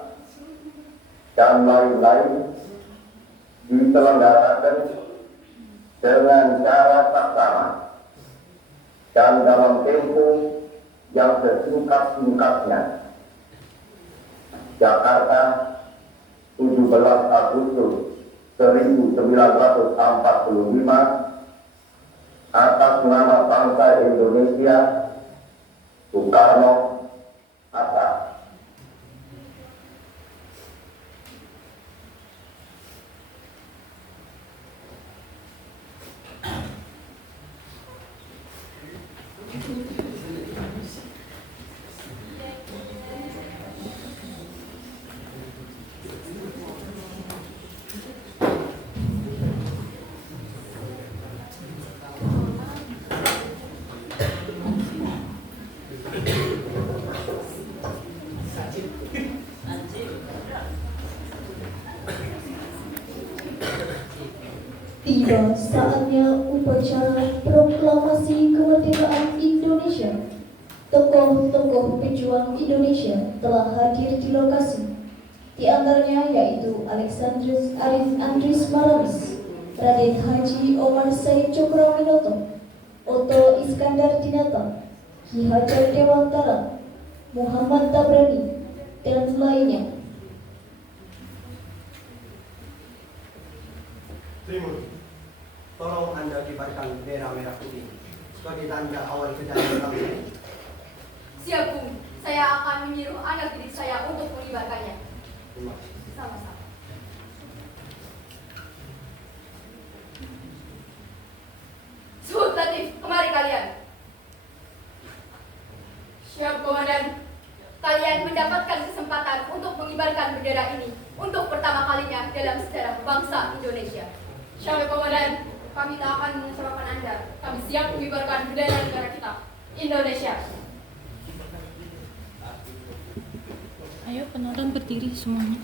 dan lain-lain diselenggarakan dengan cara saksama dan dalam tempo yang sesingkat-singkatnya. Jakarta, 17 Agustus 1945, atas nama bangsa Indonesia, Soekarno, Hatta. Tiba saatnya upacara proklamasi kemerdekaan Indonesia. Tokoh-tokoh pejuang Indonesia telah hadir di lokasi. Di antaranya yaitu Alexandrus Andries Maramis, Raden Haji Omar Said Cokroaminoto, Otto Iskandar Dinata, Ki Hajar Dewantara, Muhammad Tabrani, dan lainnya. Timur, tolong Anda kibarkan bendera merah putih sebagai tanda awal kejayaan kami. Siap, Bung. Saya akan menyuruh anak didik saya untuk mengibarkannya. Terima kasih. Sama-sama. Sebut Latif, kemari kalian. mendapatkan kesempatan untuk mengibarkan bendera ini untuk pertama kalinya dalam sejarah bangsa Indonesia. Syawal Komandan, kami tak akan mengecewakan Anda. Kami siap mengibarkan bendera negara kita, Indonesia. Ayo penonton berdiri semuanya.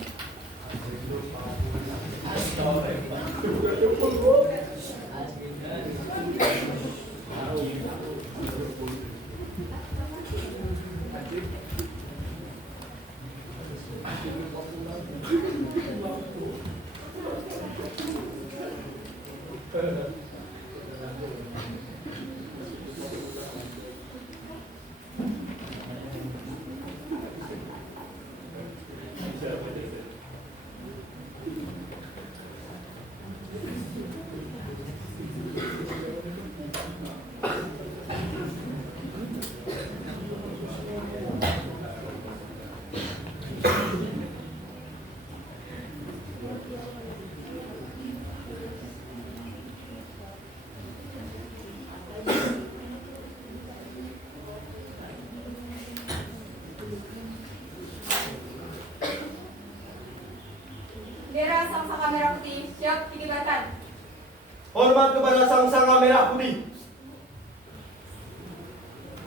Bendera Sangsaka Merah Putih siap dikibarkan. Hormat kepada Sangsaka Merah Putih.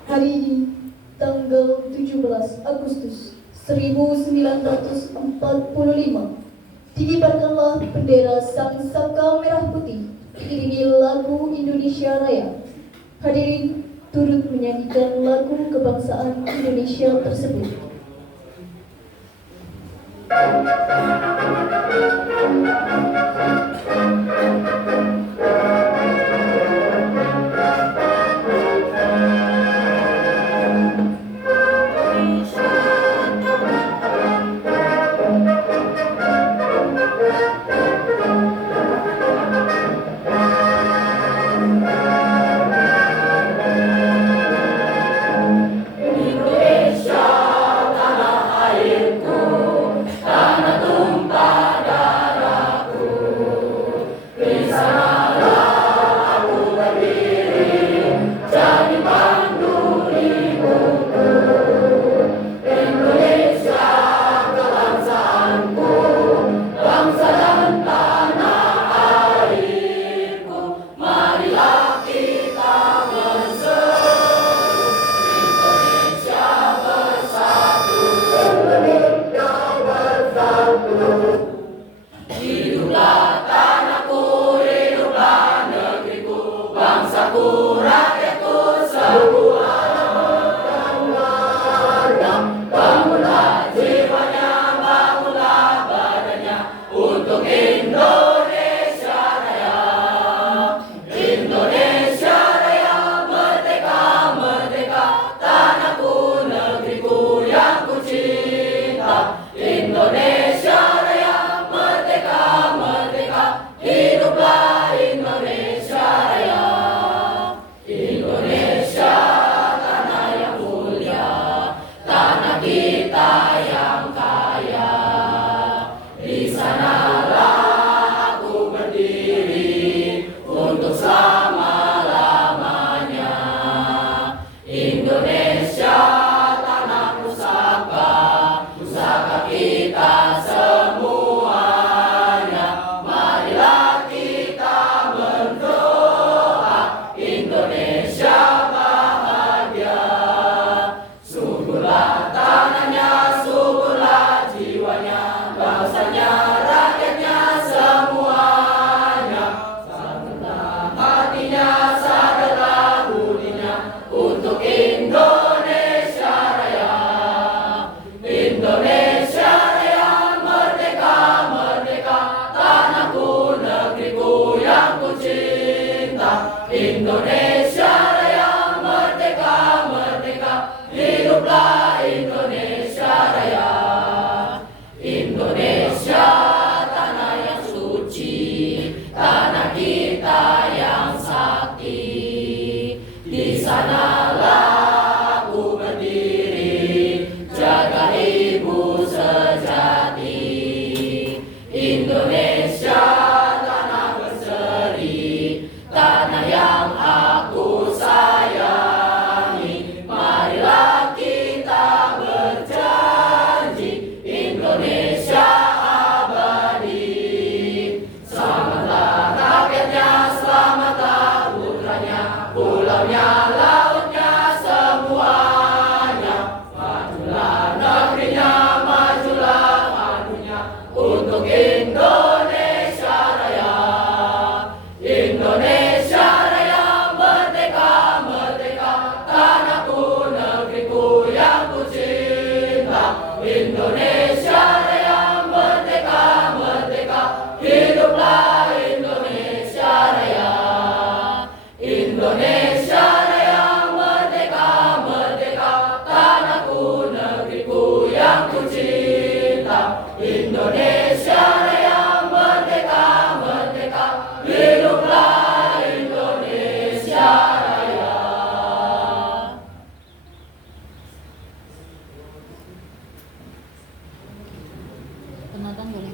Hari ini, tanggal 17 Agustus 1945, dikibarkanlah bendera Sangsaka Merah Putih diiringi lagu Indonesia Raya. Hadirin turut menyanyikan lagu kebangsaan Indonesia tersebut. Indonesia tanah airku, tanah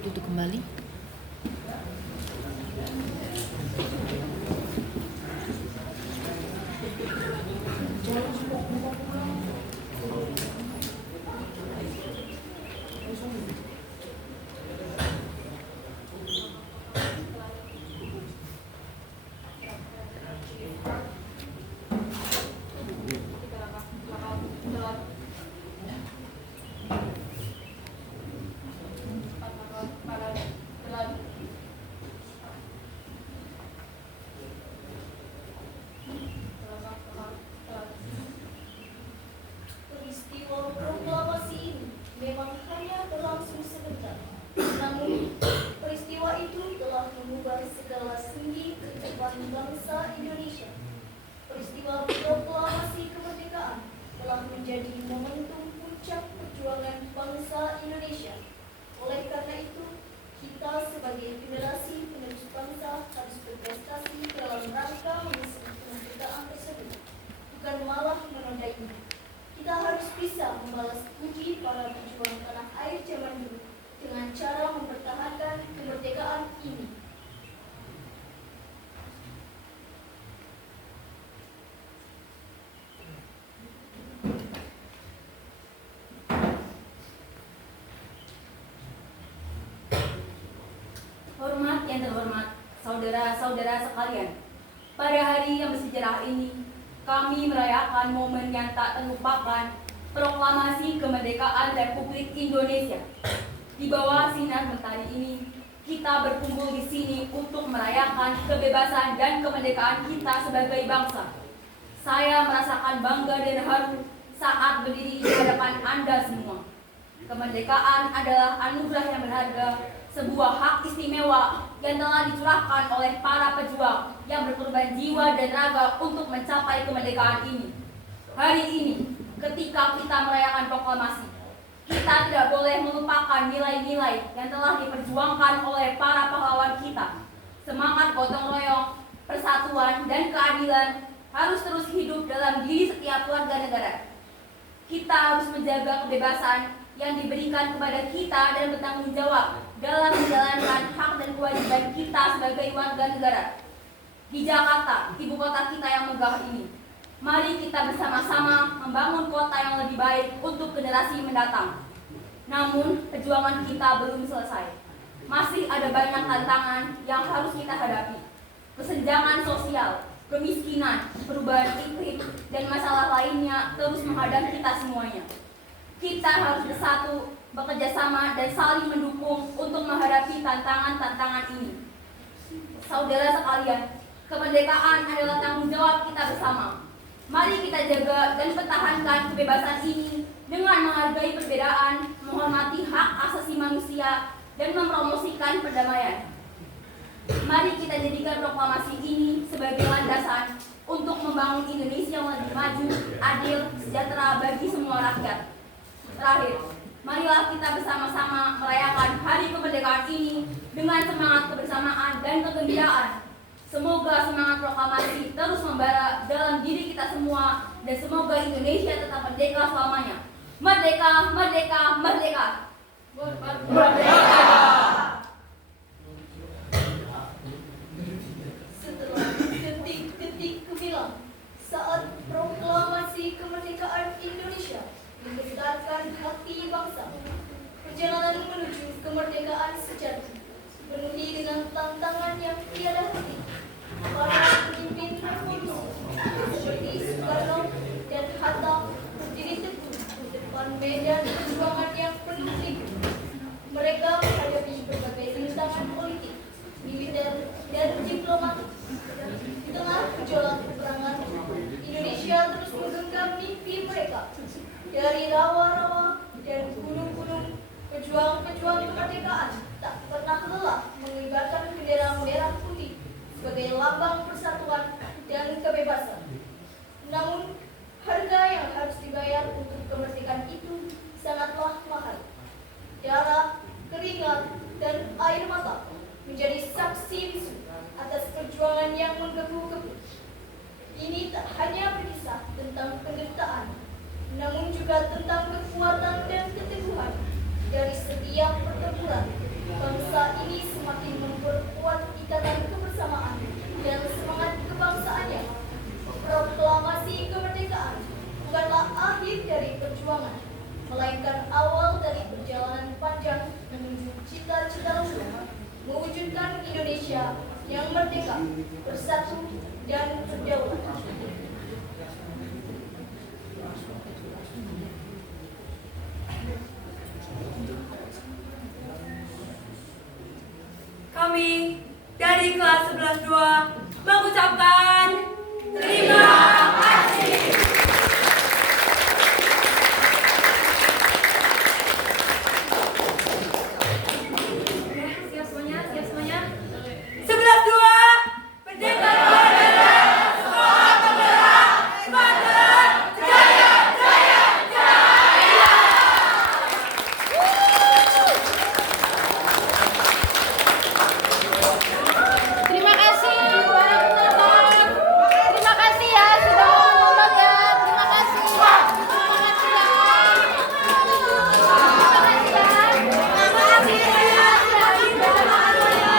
duduk kembali. Peristiwa proklamasi ini memang hanya berlangsung sebentar. Namun, peristiwa itu telah mengubah segala sendi kehidupan bangsa Indonesia. Peristiwa proklamasi kemerdekaan telah menjadi momentum puncak perjuangan bangsa Indonesia. Oleh karena itu, kita sebagai generasi penerus bangsa harus berprestasi dalam rangka mengisi kemerdekaan tersebut, bukan malah menodainya. Kita harus bisa membalas budi para pejuang tanah air zaman dulu dengan cara mempertahankan kemerdekaan ini. Hormat yang terhormat, saudara-saudara sekalian. Pada hari yang bersejarah ini, kami merayakan momen yang tak terlupakan, proklamasi kemerdekaan Republik Indonesia. Di bawah sinar mentari ini, kita berkumpul di sini untuk merayakan kebebasan dan kemerdekaan kita sebagai bangsa. Saya merasakan bangga dan haru saat berdiri di hadapan Anda semua. Kemerdekaan adalah anugerah yang berharga, sebuah hak istimewa yang telah dicurahkan oleh para pejuang yang berkorban jiwa dan raga untuk mencapai kemerdekaan ini. Hari ini, ketika kita merayakan proklamasi, kita tidak boleh melupakan nilai-nilai yang telah diperjuangkan oleh para pahlawan kita. Semangat gotong royong, persatuan, dan keadilan harus terus hidup dalam diri setiap warga negara. Kita harus menjaga kebebasan yang diberikan kepada kita dan bertanggung jawab dalam menjalankan hak dan kewajiban kita sebagai warga negara. Di Jakarta, ibu kota kita yang megah ini, mari kita bersama-sama membangun kota yang lebih baik untuk generasi mendatang. Namun, perjuangan kita belum selesai. Masih ada banyak tantangan yang harus kita hadapi. Kesenjangan sosial, kemiskinan, perubahan iklim, dan masalah lainnya terus menghadang kita semuanya. Kita harus bersatu, bekerja sama, dan saling mendukung untuk menghadapi tantangan-tantangan ini. Saudara sekalian, kemerdekaan adalah tanggung jawab kita bersama. Mari kita jaga dan pertahankan kebebasan ini dengan menghargai perbedaan, menghormati hak asasi manusia, dan mempromosikan perdamaian. Mari kita jadikan proklamasi ini sebagai landasan untuk membangun Indonesia yang lebih maju, adil, sejahtera bagi semua rakyat. Terakhir, marilah kita bersama-sama merayakan hari kemerdekaan ini dengan semangat kebersamaan dan kegembiraan. Semoga semangat proklamasi terus membara dalam diri kita semua dan semoga Indonesia tetap merdeka selamanya. Merdeka, merdeka, merdeka. Merdeka. Setelah detik-detik gemilang saat proklamasi kemerdekaan Indonesia menggetarkan hati bangsa, perjalanan menuju kemerdekaan sejati penuhi dengan tantangan yang tiada henti. Para pemimpin revolusi seperti Soekarno dan Hatta berdiri teguh di depan medan perjuangan yang penuh liku. Mereka menghadapi berbagai rintangan politik, militer, dan diplomatik. Di tengah gejolak peperangan, Indonesia terus menggenggam mimpi mereka. Dari rawa-rawa dan gunung-gunung, pejuang-pejuang kemerdekaan tak pernah lelah mengibarkan bendera merah putih sebagai lambang persatuan dan kebebasan. Namun, harga yang harus dibayar untuk kemerdekaan itu sangatlah mahal. Darah, keringat, dan air mata menjadi saksi bisu atas perjuangan yang menggebu-gebu. Ini tak hanya berkisah tentang penderitaan, namun juga tentang kekuatan dan keteguhan dari setiap pertempuran bangsa ini semakin memperkuat ikatan kebersamaan dan semangat kebangsaannya. Proklamasi kemerdekaan bukanlah akhir dari perjuangan, melainkan awal dari perjalanan panjang menuju cita-cita luhur, mewujudkan Indonesia yang merdeka, bersatu, dan berdaulat. Kami dari kelas 11-2 mengucapkan terima kasih. Siap semuanya, siap semuanya. 11-2 Merdeka Merdeka, sekolah penggerak, semangat, jaya, jaya, jaya. Terima kasih para penonton. Terima kasih ya sudah menonton ya. Terima kasih. Terima kasih ya. Terima kasih ya. Terima kasih ya.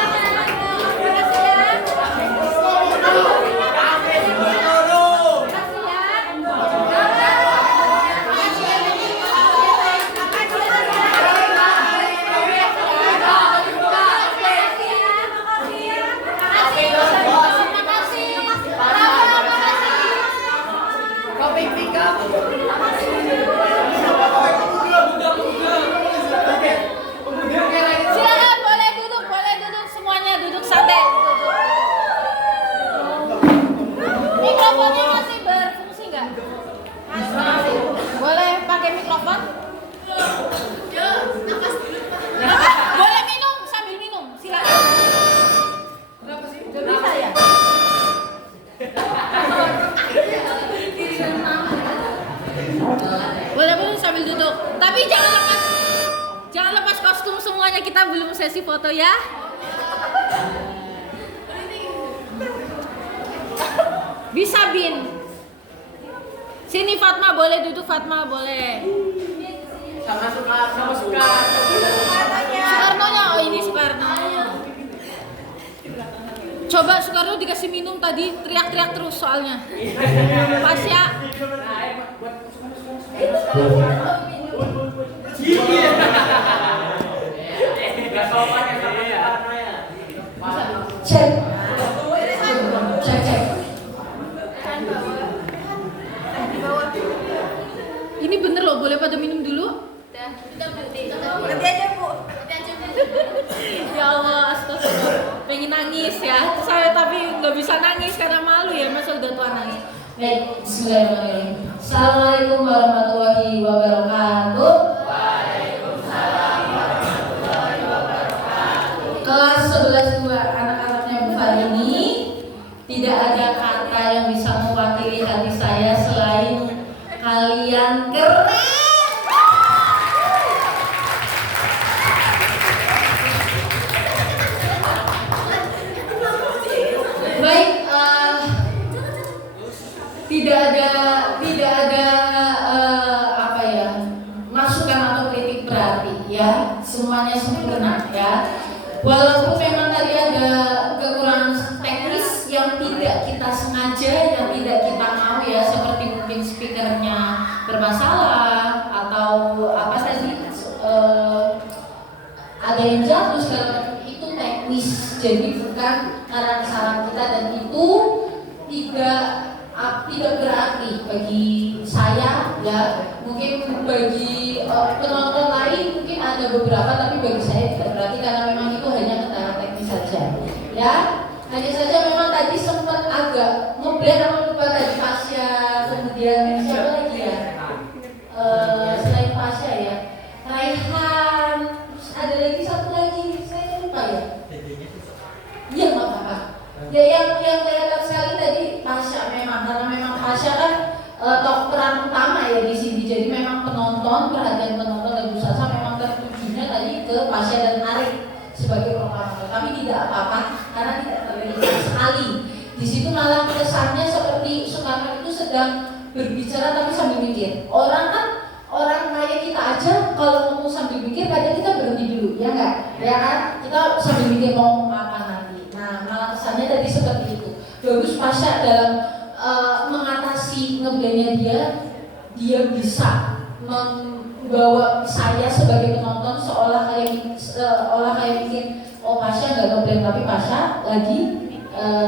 Silakan boleh duduk semuanya duduk santai. Duduk. Mikrofonnya masih berfungsi nggak? Masih. Boleh pakai mikrofon? Boleh minum sambil minum, silakan. Gak bisa ya? Boleh sambil duduk. Tapi jangan lepas kostum semuanya, kita belum sesi foto ya. Bisa Bin. Sini Fatma, boleh duduk Fatma, boleh. Sama suka. Soekarno-nya, oh ini Soekarno. Coba Soekarno dikasih minum tadi, teriak-teriak terus soalnya. Pas ya. Cek. Cek. Ini bener loh, boleh pada minum dulu? Nanti aja Bu. Ya Allah, astagfirullah. Pengen nangis ya. Saya tapi nggak bisa nangis karena malu ya, masa udah tua nangis. Baik, bismillahirrahmanirrahim. Assalamualaikum warahmatullahi wabarakatuh. Waalaikumsalam warahmatullahi wabarakatuh. Kelas 11-2 anak-anaknya Bu Farini, tidak ada kata yang bisa mewakili hati saya selain kalian keren. Baik, tidak ada apa ya, masukan atau kritik berarti ya, semuanya sempurna ya. Walaupun memang tadi ada kekurangan teknis yang tidak kita sengaja, yang tidak kita mau ya, seperti mungkin speakernya bermasalah atau apa tadi ada yang jatuh segala macam, itu teknis, jadi bukan karena kesalahan kita, dan itu tidak berarti bagi saya ya, mungkin bagi penonton lain mungkin ada beberapa, tapi bagi saya tidak berarti karena memang itu hanya kendala teknis saja ya. Hanya saja memang tadi sempat agak ngeblend apa lupa tadi Pasya, kemudian siapa lagi ya, selain Pasya ya, Raihan, terus ada lagi satu lagi saya lupa ya. Iya nggak apa-apa. Ya yang kelihatan sekali tadi Pasya memang, karena memang Pasya kan peran utama ya di sini. Jadi memang penonton, perhatian penonton dan Bu Sasa memang tertujunya tadi ke Pasya dan Arif sebagai proklamator. Kami tidak apa-apa karena tidak terlihat sekali. Di situ malah kesannya seperti Soekarno itu sedang berbicara tapi sambil mikir. Orang kayak kita aja kalau ngomong sambil mikir kadang kita berhenti dulu ya nggak? Ya kan? Kita sambil mikir mau apa nanti. Nah, malah kesannya tadi seperti itu. Bagus Pasha dalam mengatasi ngeblendnya dia bisa membawa saya sebagai penonton seolah kayak mikir, oh Pasha nggak ngeblend tapi Pasha lagi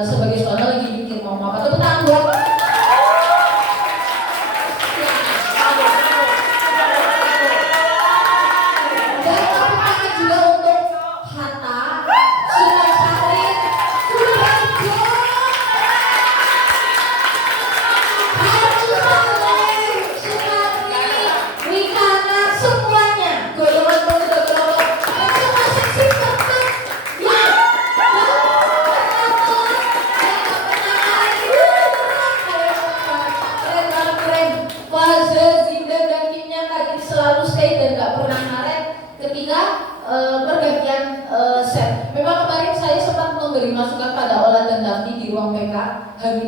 sebagai suara lagi mikir mau apa. Tepuk tangan buat.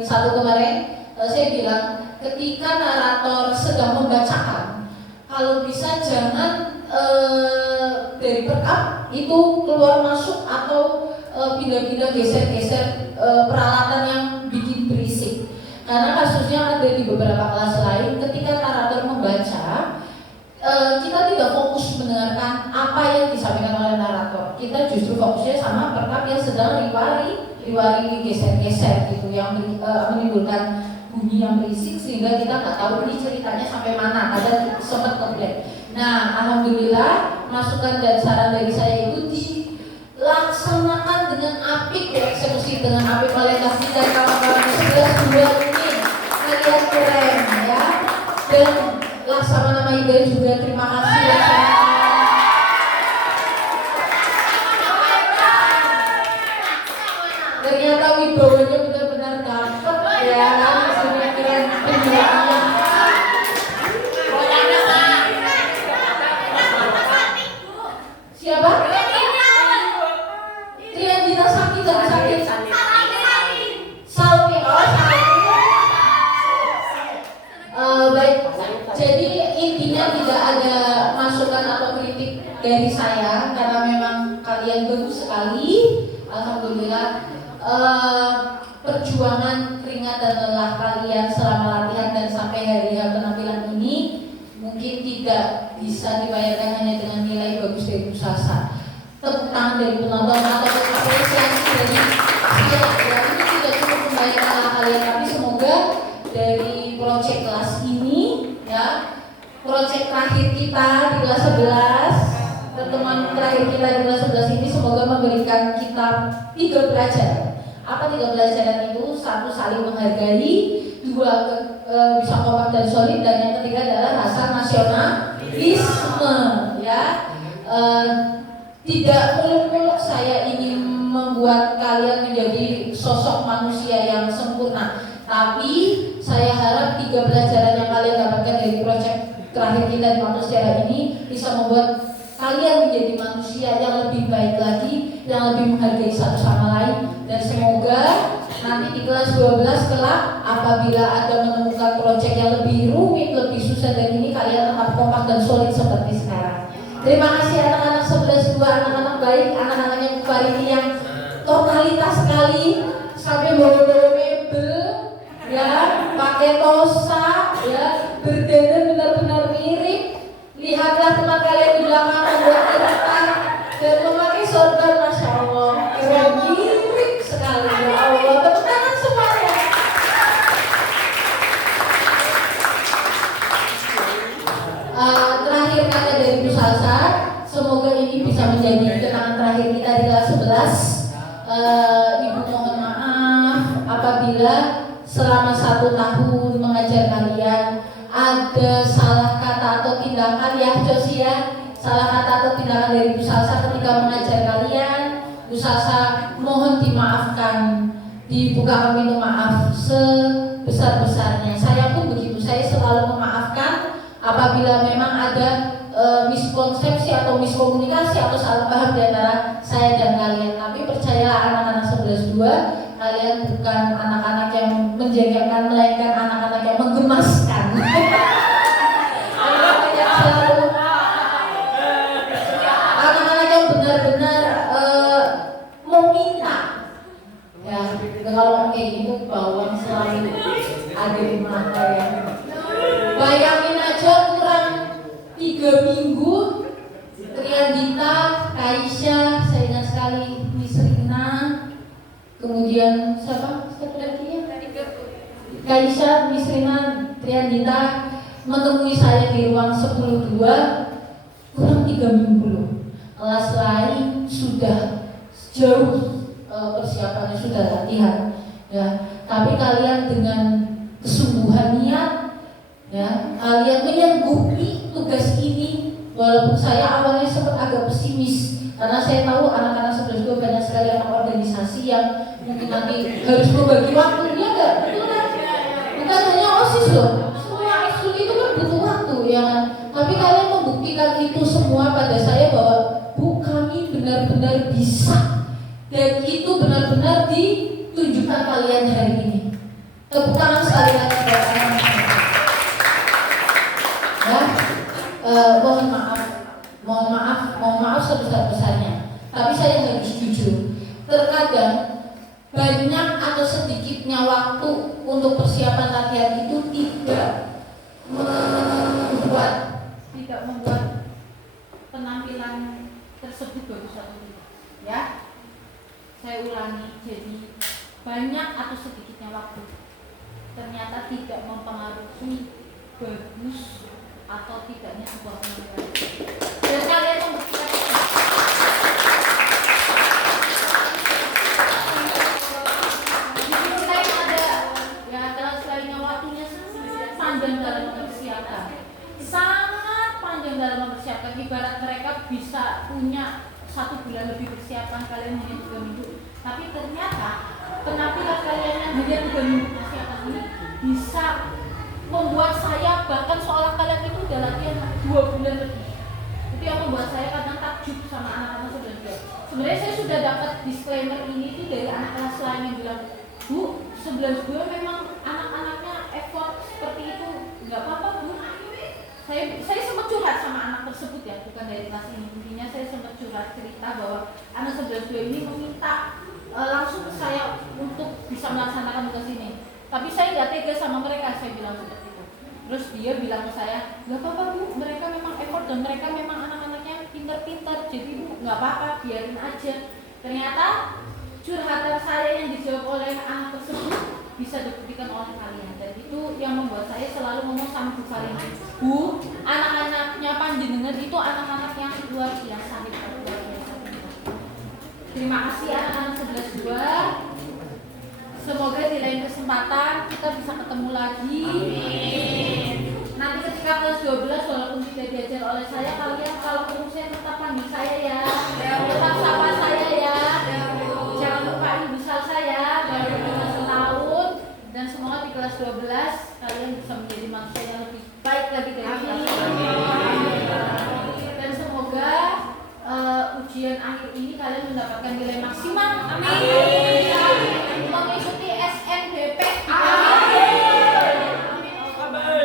Satu kemarin saya bilang ketika narator sedang membacakan, kalau bisa jangan dari perkap itu keluar masuk atau pindah-pindah geser-geser peralatan yang bikin berisik. Karena kasusnya ada di beberapa kelas lain, ketika narator membaca kita tidak fokus mendengarkan apa yang disampaikan oleh narator. Kita justru fokusnya sama perkap yang sedang riwari geser-geser gitu, yang menimbulkan bunyi yang berisik sehingga kita nggak tahu ini ceritanya sampai mana, ada sempat komplain. Nah, alhamdulillah masukan dan saran dari saya itu dilaksanakan dengan apik, dieksekusi dengan apik oleh kasih dan kawan-kawan 11 ini. Kalian keren ya. Dan Laksamana Maida juga terima kasih ya. Ternyata wibawanya benar-benar dapat ya, maksudnya keren penjelasannya. Siapa? Triandita Sakti dan Sakti. Salmi. Baik. Jadi intinya tidak ada masukan atau kritik dari saya karena memang kalian bagus sekali. Alhamdulillah. Perjuangan keringat dan lelah kalian selama latihan dan sampai hari penampilan ini mungkin tidak bisa dibayarkan hanya dengan nilai bagus dari Pusasa. Tepuk tangan dari penonton atau apresiasi dari saya. Ini tidak cukup membayarkan lelah kalian, tapi semoga dari proyek kelas ini ya, proyek terakhir kita di kelas 11, pertemuan terakhir kita di kelas 11 ini semoga memberikan kita 3 pelajaran. Apa 3 pelajaran itu? 1, saling menghargai, 2, bisa kompak dan solid, dan yang ketiga adalah rasa nasionalisme ya. Tidak muluk-muluk saya ingin membuat kalian menjadi sosok manusia yang sempurna, tapi saya harap 3 pelajaran yang kalian dapatkan dari proyek terakhir kita di Waktu Sejarah ini bisa membuat kalian menjadi manusia yang lebih baik lagi, yang lebih menghargai satu sama lain. Dan semoga nanti di kelas 12 kelak apabila ada menemukan proyek yang lebih rumit, lebih susah dari ini, kalian tetap kompak dan solid seperti sekarang. Terima kasih anak-anak 11-2, anak-anak baik, anak-anak yang kemarin ini yang totalitas sekali, sampai bawa-bawa mebel ya, pakai tosa ya, berdandan benar-benar mirip. Lihatlah teman kalian di belakang membuat iritan dan memakai sorban, masya Allah, keren mirip sekali ya Allah. Tepuk tangan semuanya. Terakhir kata dari Bu Salsa, semoga ini bisa menjadi kenangan terakhir kita di kelas 11. Ibu mohon maaf apabila selama 1 tahun mengajar kalian ada salah kata atau tindakan ya, Josia, salah kata atau tindakan dari Bu Salsa ketika mengajar kalian. Bu Salsa mohon dimaafkan, dibukakan pintu maaf sebesar-besarnya. Saya pun begitu, saya selalu memaafkan apabila memang ada miskonsepsi atau miskomunikasi atau salah paham di antara saya dan kalian. Tapi percayalah anak-anak 11-2, kalian bukan anak-anak yang menjengkelkan, melainkan anak-anak yang menggemaskan. Anak-anak yang benar benar-benar meminta. Ya, kalau kayak gitu bawang selalu ada di mata ya. Bayangin aja kurang 3 minggu, Triandita, Kaisha, saya ingat sekali, Misrina, kemudian siapa lagi ya? Kaisha, Misrina, Triandita menemui saya di ruang 10.2 kurang 3 minggu loh. Kelas lain sudah jauh persiapannya, sudah latihan ya, tapi kalian dengan kesungguhan niat ya, kalian menyanggupi tugas ini. Walaupun saya awalnya sempat agak pesimis karena saya tahu anak-anak 11.2 banyak sekali anak organisasi yang mungkin nanti harus membagi waktu, ya enggak? Betul kan? Bukan hanya OSIS loh, semua ekskul itu kan butuh waktu ya kan? Tapi kalian membuktikan itu semua pada saya bahwa Bu, kami benar-benar bisa, dan itu benar-benar ditunjukkan kalian hari ini. Tepuk tangan sekali lagi buat anak-anak. Ya, mohon maaf sebesar-besarnya. Tapi saya harus jujur, terkadang banyak atau sedikitnya waktu untuk persiapan latihan itu tidak membuat penampilan tersebut bagus atau tidak. Ya, saya ulangi, jadi banyak atau sedikitnya waktu ternyata tidak mempengaruhi bagus atau tidaknya sebuah penampilan. Dan kalian membuktikan di sini kita yang ada ya, kelas lainnya waktunya panjang dalam mempersiapkan, sangat panjang dalam mempersiapkan. Ibarat mereka bisa punya 1 bulan lebih persiapan, kalian hanya 3 minggu. Tapi ternyata penampilan kalian yang hanya 3 minggu persiapan ini bisa membuat saya bahkan seolah kalian itu udah latihan 2 bulan lebih. Itu yang membuat saya kadang takjub sama anak-anak 11.2. Sebenarnya saya sudah dapat disclaimer ini tuh dari anak kelas lain yang bilang, Bu, 11.2 memang anak-anaknya effort seperti itu, nggak apa-apa Bu. Saya sempat curhat sama anak tersebut ya, bukan dari kelas ini. Intinya saya sempat curhat cerita bahwa anak 11.2 ini meminta langsung ke saya untuk bisa melaksanakan tugas ini. Tapi saya nggak tega sama mereka, saya bilang seperti itu. Terus dia bilang ke saya, nggak apa-apa Bu, mereka memang effort dan mereka memang anak-anaknya pintar-pintar, jadi Bu nggak apa-apa, biarin aja. Ternyata curhatan saya yang dijawab oleh anak tersebut bisa dibuktikan oleh kalian, dan itu yang membuat saya selalu ngomong sama Bu Farin, Bu, anak-anaknya panjenengan itu anak-anak yang luar biasa, luar biasa. Terima kasih anak-anak 11.2. Semoga di lain kesempatan kita bisa ketemu lagi. Amin. Nanti ketika kelas 12 walaupun tidak diajar oleh saya, kalian kalau ketemu saya tetap panggil saya ya. Tetap sapa saya ya. Jangan lupa ibu saya baru kelas setahun, dan semoga di kelas 12 kalian bisa menjadi manusia yang lebih baik lagi dari kelas 11. Dan semoga ujian akhir ini kalian mendapatkan nilai maksimal. Amin. Mengikuti SNBP. Amin.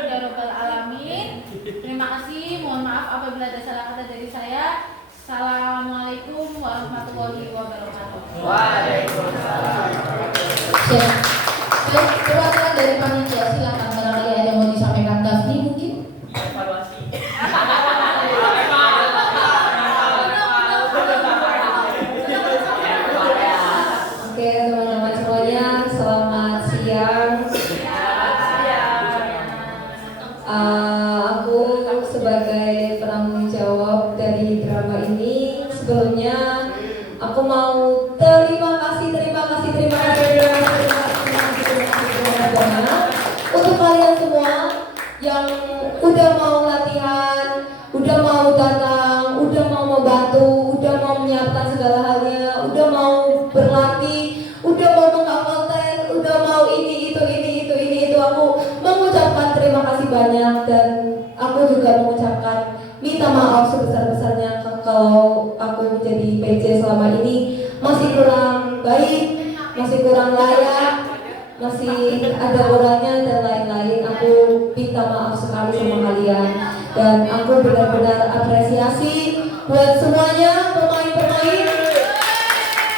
Ya Rabbal Alamin. Terima kasih. Mohon maaf apabila ada salah kata dari saya. Assalamualaikum warahmatullahi wabarakatuh. Waalaikumsalam. Perwakilan dari panitia silakan, barangkali ada yang mau disampaikan. Daphne mungkin? Evaluasi. Oke teman-teman semuanya, selamat siang. Aku sebagai penanggung jawab dari drama ini, sebelumnya aku mau terima kasih untuk kalian semua yang udah mau latihan, udah mau datang, udah mau membantu, udah mau menyiapkan segala halnya, udah mau berlatih, udah mau menghafal tes, udah mau ini itu. Aku mengucapkan terima kasih banyak, dan aku juga mengucapkan minta maaf sebesar-besarnya kalau aku menjadi PJ selama ini masih kurang baik, masih kurang layak, masih ada kurangnya dan lain-lain. Aku minta maaf sekali sama kalian, dan aku benar-benar apresiasi buat semuanya pemain-pemain.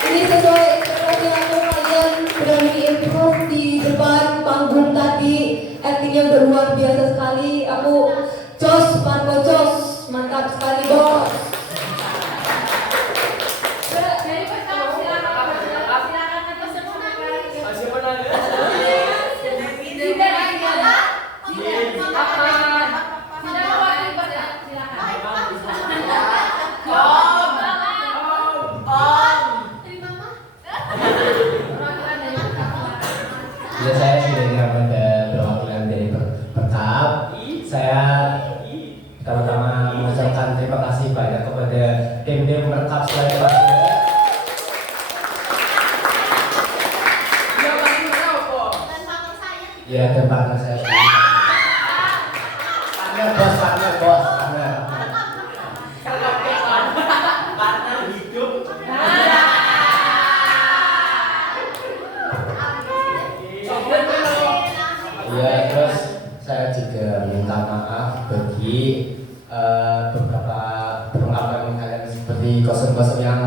Ini sesuai ekspektasi aku, kalian berani improve di depan panggung tadi. Actingnya udah luar biasa sekali. Aku jos, Marco jos, mantap sekali bos. Dari pertama silakan atas semua. Siapa nanya? Ya, saya sudah ada perwakilan dari Perkap. Saya pertama-tama mengucapkan terima kasih banyak kepada tim-tim Perkap Surabaya. Ya, dan partner saya sendiri. Partner bos. Partner hidup. Ya, terus saya juga minta maaf bagi beberapa perlengkapan kalian seperti kostum-kostum yang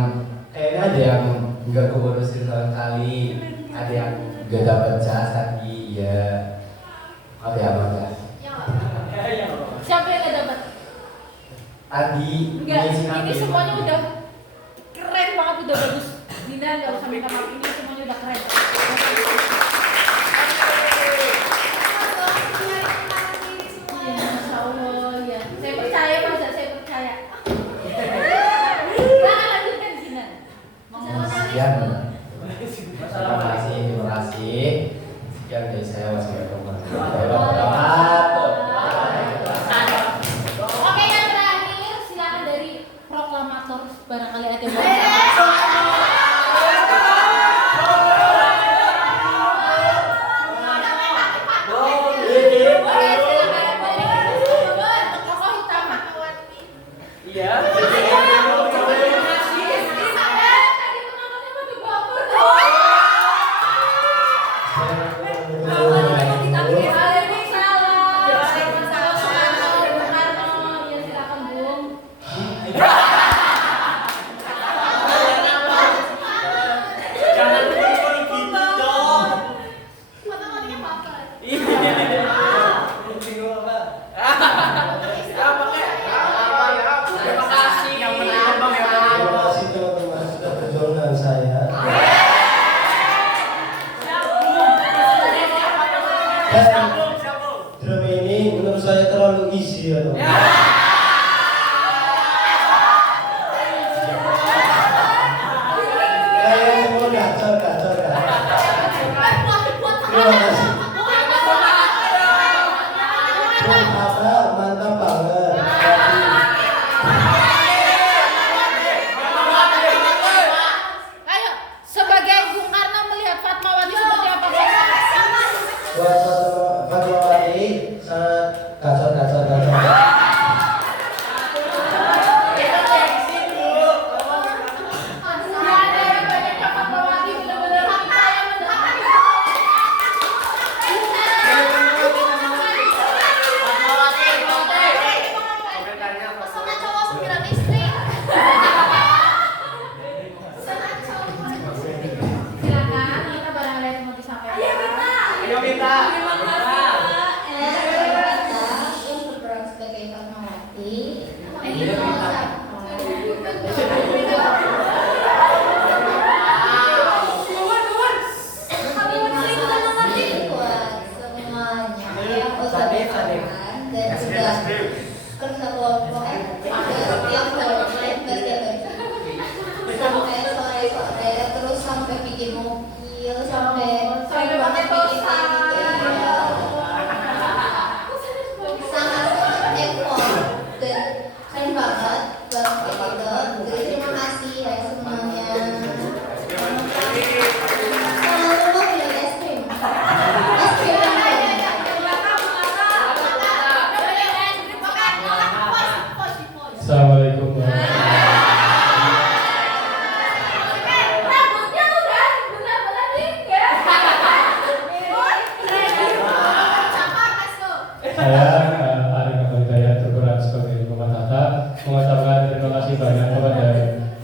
kayaknya ada yang nggak keurusin sama sekali, ada yang nggak dapat jas tadi. Ya, apa ya Bang? Siapa yang nggak dapat? Tadi Enggak, ngisi ini semuanya udah keren banget, udah bagus. Dina nggak usah minta maaf, ini semuanya udah keren. Iya, Masya Allah, ya. Saya percaya, Mas, saya percaya. Silakan lanjutkan, Dina. Sekian. Terima kasih. Sekian dari saya, wassalamualaikum warahmatullahi wabarakatuh. Oke, yang terakhir silakan dari proklamator, barangkali ada yang mau.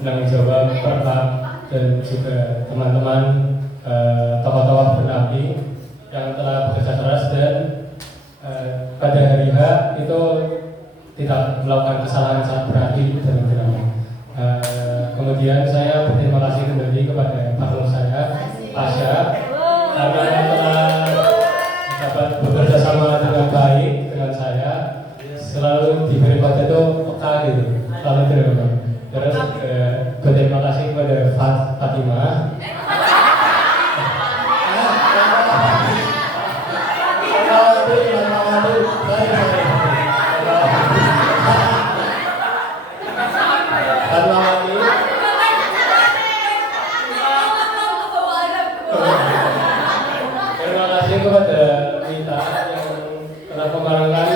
penanggung jawab perkap dan juga teman-teman tokoh-tokoh bernapi yang telah bekerja keras dan pada hari H itu tidak melakukan kesalahan sangat berarti dalam drama. Kemudian saya berterima kasih kembali kepada partner saya, Pasha, karena telah dapat bekerja sama dengan baik dengan saya, selalu diberi pada itu peka gitu, selalu terima. Terus berterima kasih kepada Fatimah. Terima kasih kepada Rita yang telah memerankan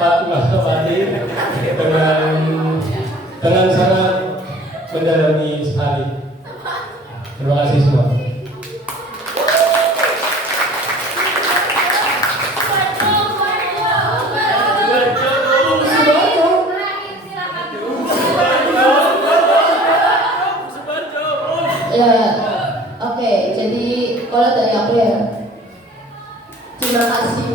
Fatimah Sofati dengan sangat mendalami sekali. Terima kasih semua. Ya, oke. Jadi kalau dari aku ya, terima kasih.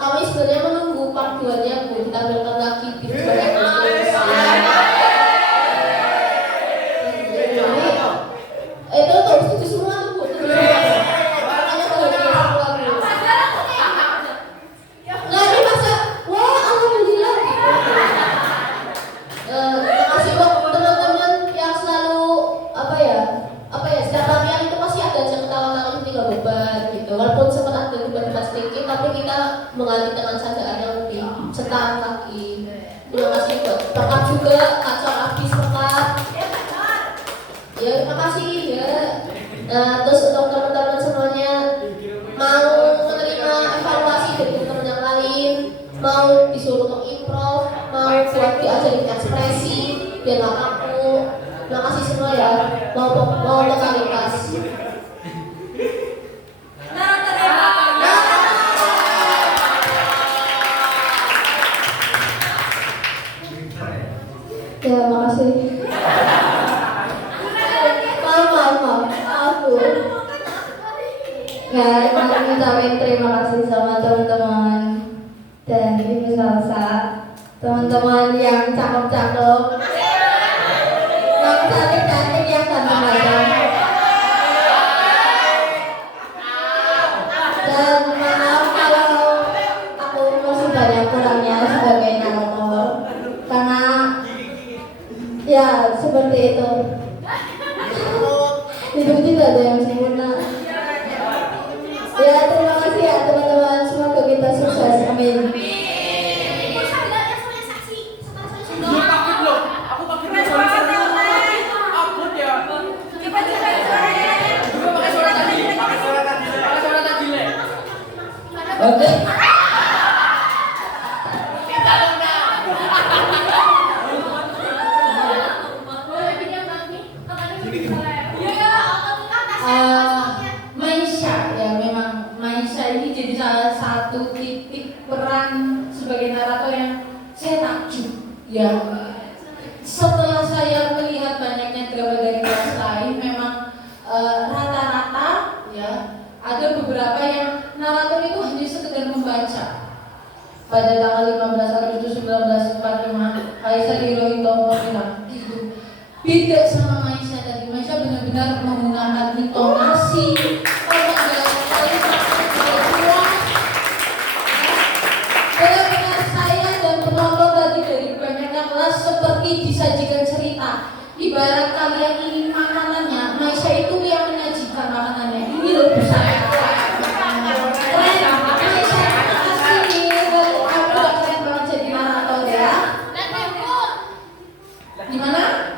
Kami sebenarnya menunggu part 2-nya Bu, ditampilkan lagi di sebagai itu tuh setuju semua tuh Bu. Makanya bahagia semua Bu. Nah ini masa, wah alhamdulillah. Terima kasih buat teman-teman yang selalu apa ya setiap latihan itu pasti ada aja ketawa-tawa ketika beban gitu. Walaupun sempat ada beban sedikit, tapi kita mengalir dengan sadar yang lebih senang lagi. Terima kasih buat Bapak juga, kacau habis Bapak. Ya terima kasih ya. Nah terus untuk teman-teman semuanya mau menerima evaluasi dari teman-teman yang lain, mau disuruh untuk improv, mau buat diajarin ekspresi biar nggak kaku. Terima kasih semua ya. Mau lokalitas. Ya makasih. Maaf aku. Ya emang ngucapin terima kasih sama teman-teman dan Ibu Salsa, teman-teman yang cakep-cakep, yang cantik-cantik, yang ganteng-ganteng. Dan maaf kalau aku masih banyak kurangnya sebagai narator, karena ya seperti itu. Hidup tidak ada yang sempurna. Ya terima kasih ya teman-teman, semoga kita sukses. Amin. Oke. Maisha ya, memang Maisha ini jadi salah satu titik peran sebagai narator yang saya takjub ya. Setelah saya melihat banyaknya drama dari kelas lain, memang rata-rata ya ada beberapa yang narator itu hanya sekedar membaca. Pada tanggal 15 Agustus 1945, Kaisar Hirohito bilang gitu. Beda sama Maisha tadi. Maisha benar-benar menggunakan intonasi, benar-benar saya dan penonton tadi dari banyaknya kelas seperti disajikan cerita. Ibarat kalian ingin makanannya, Maisha itu yang menyajikan makanannya. Ini loh saya. Gimana?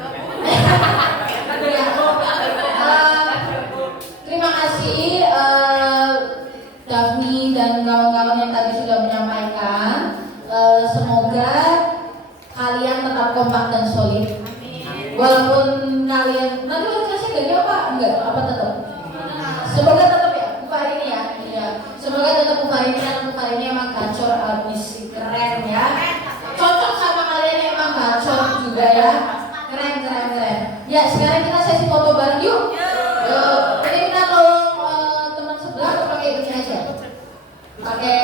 Terima kasih Daphne dan kawan-kawan yang tadi sudah menyampaikan. Semoga kalian tetap kompak dan solid. Walaupun kalian nanti mau kasih dari apa? Enggak, apa tetap? Semoga tetap ya, Bu Farini ya. Iya. Semoga tetap Bu Farini, karena Bu Farini emang gacor abis keren ya. Ya, sekarang kita sesi foto bareng yuk. Ini kita tolong teman sebelah atau pakai begini aja. Pakai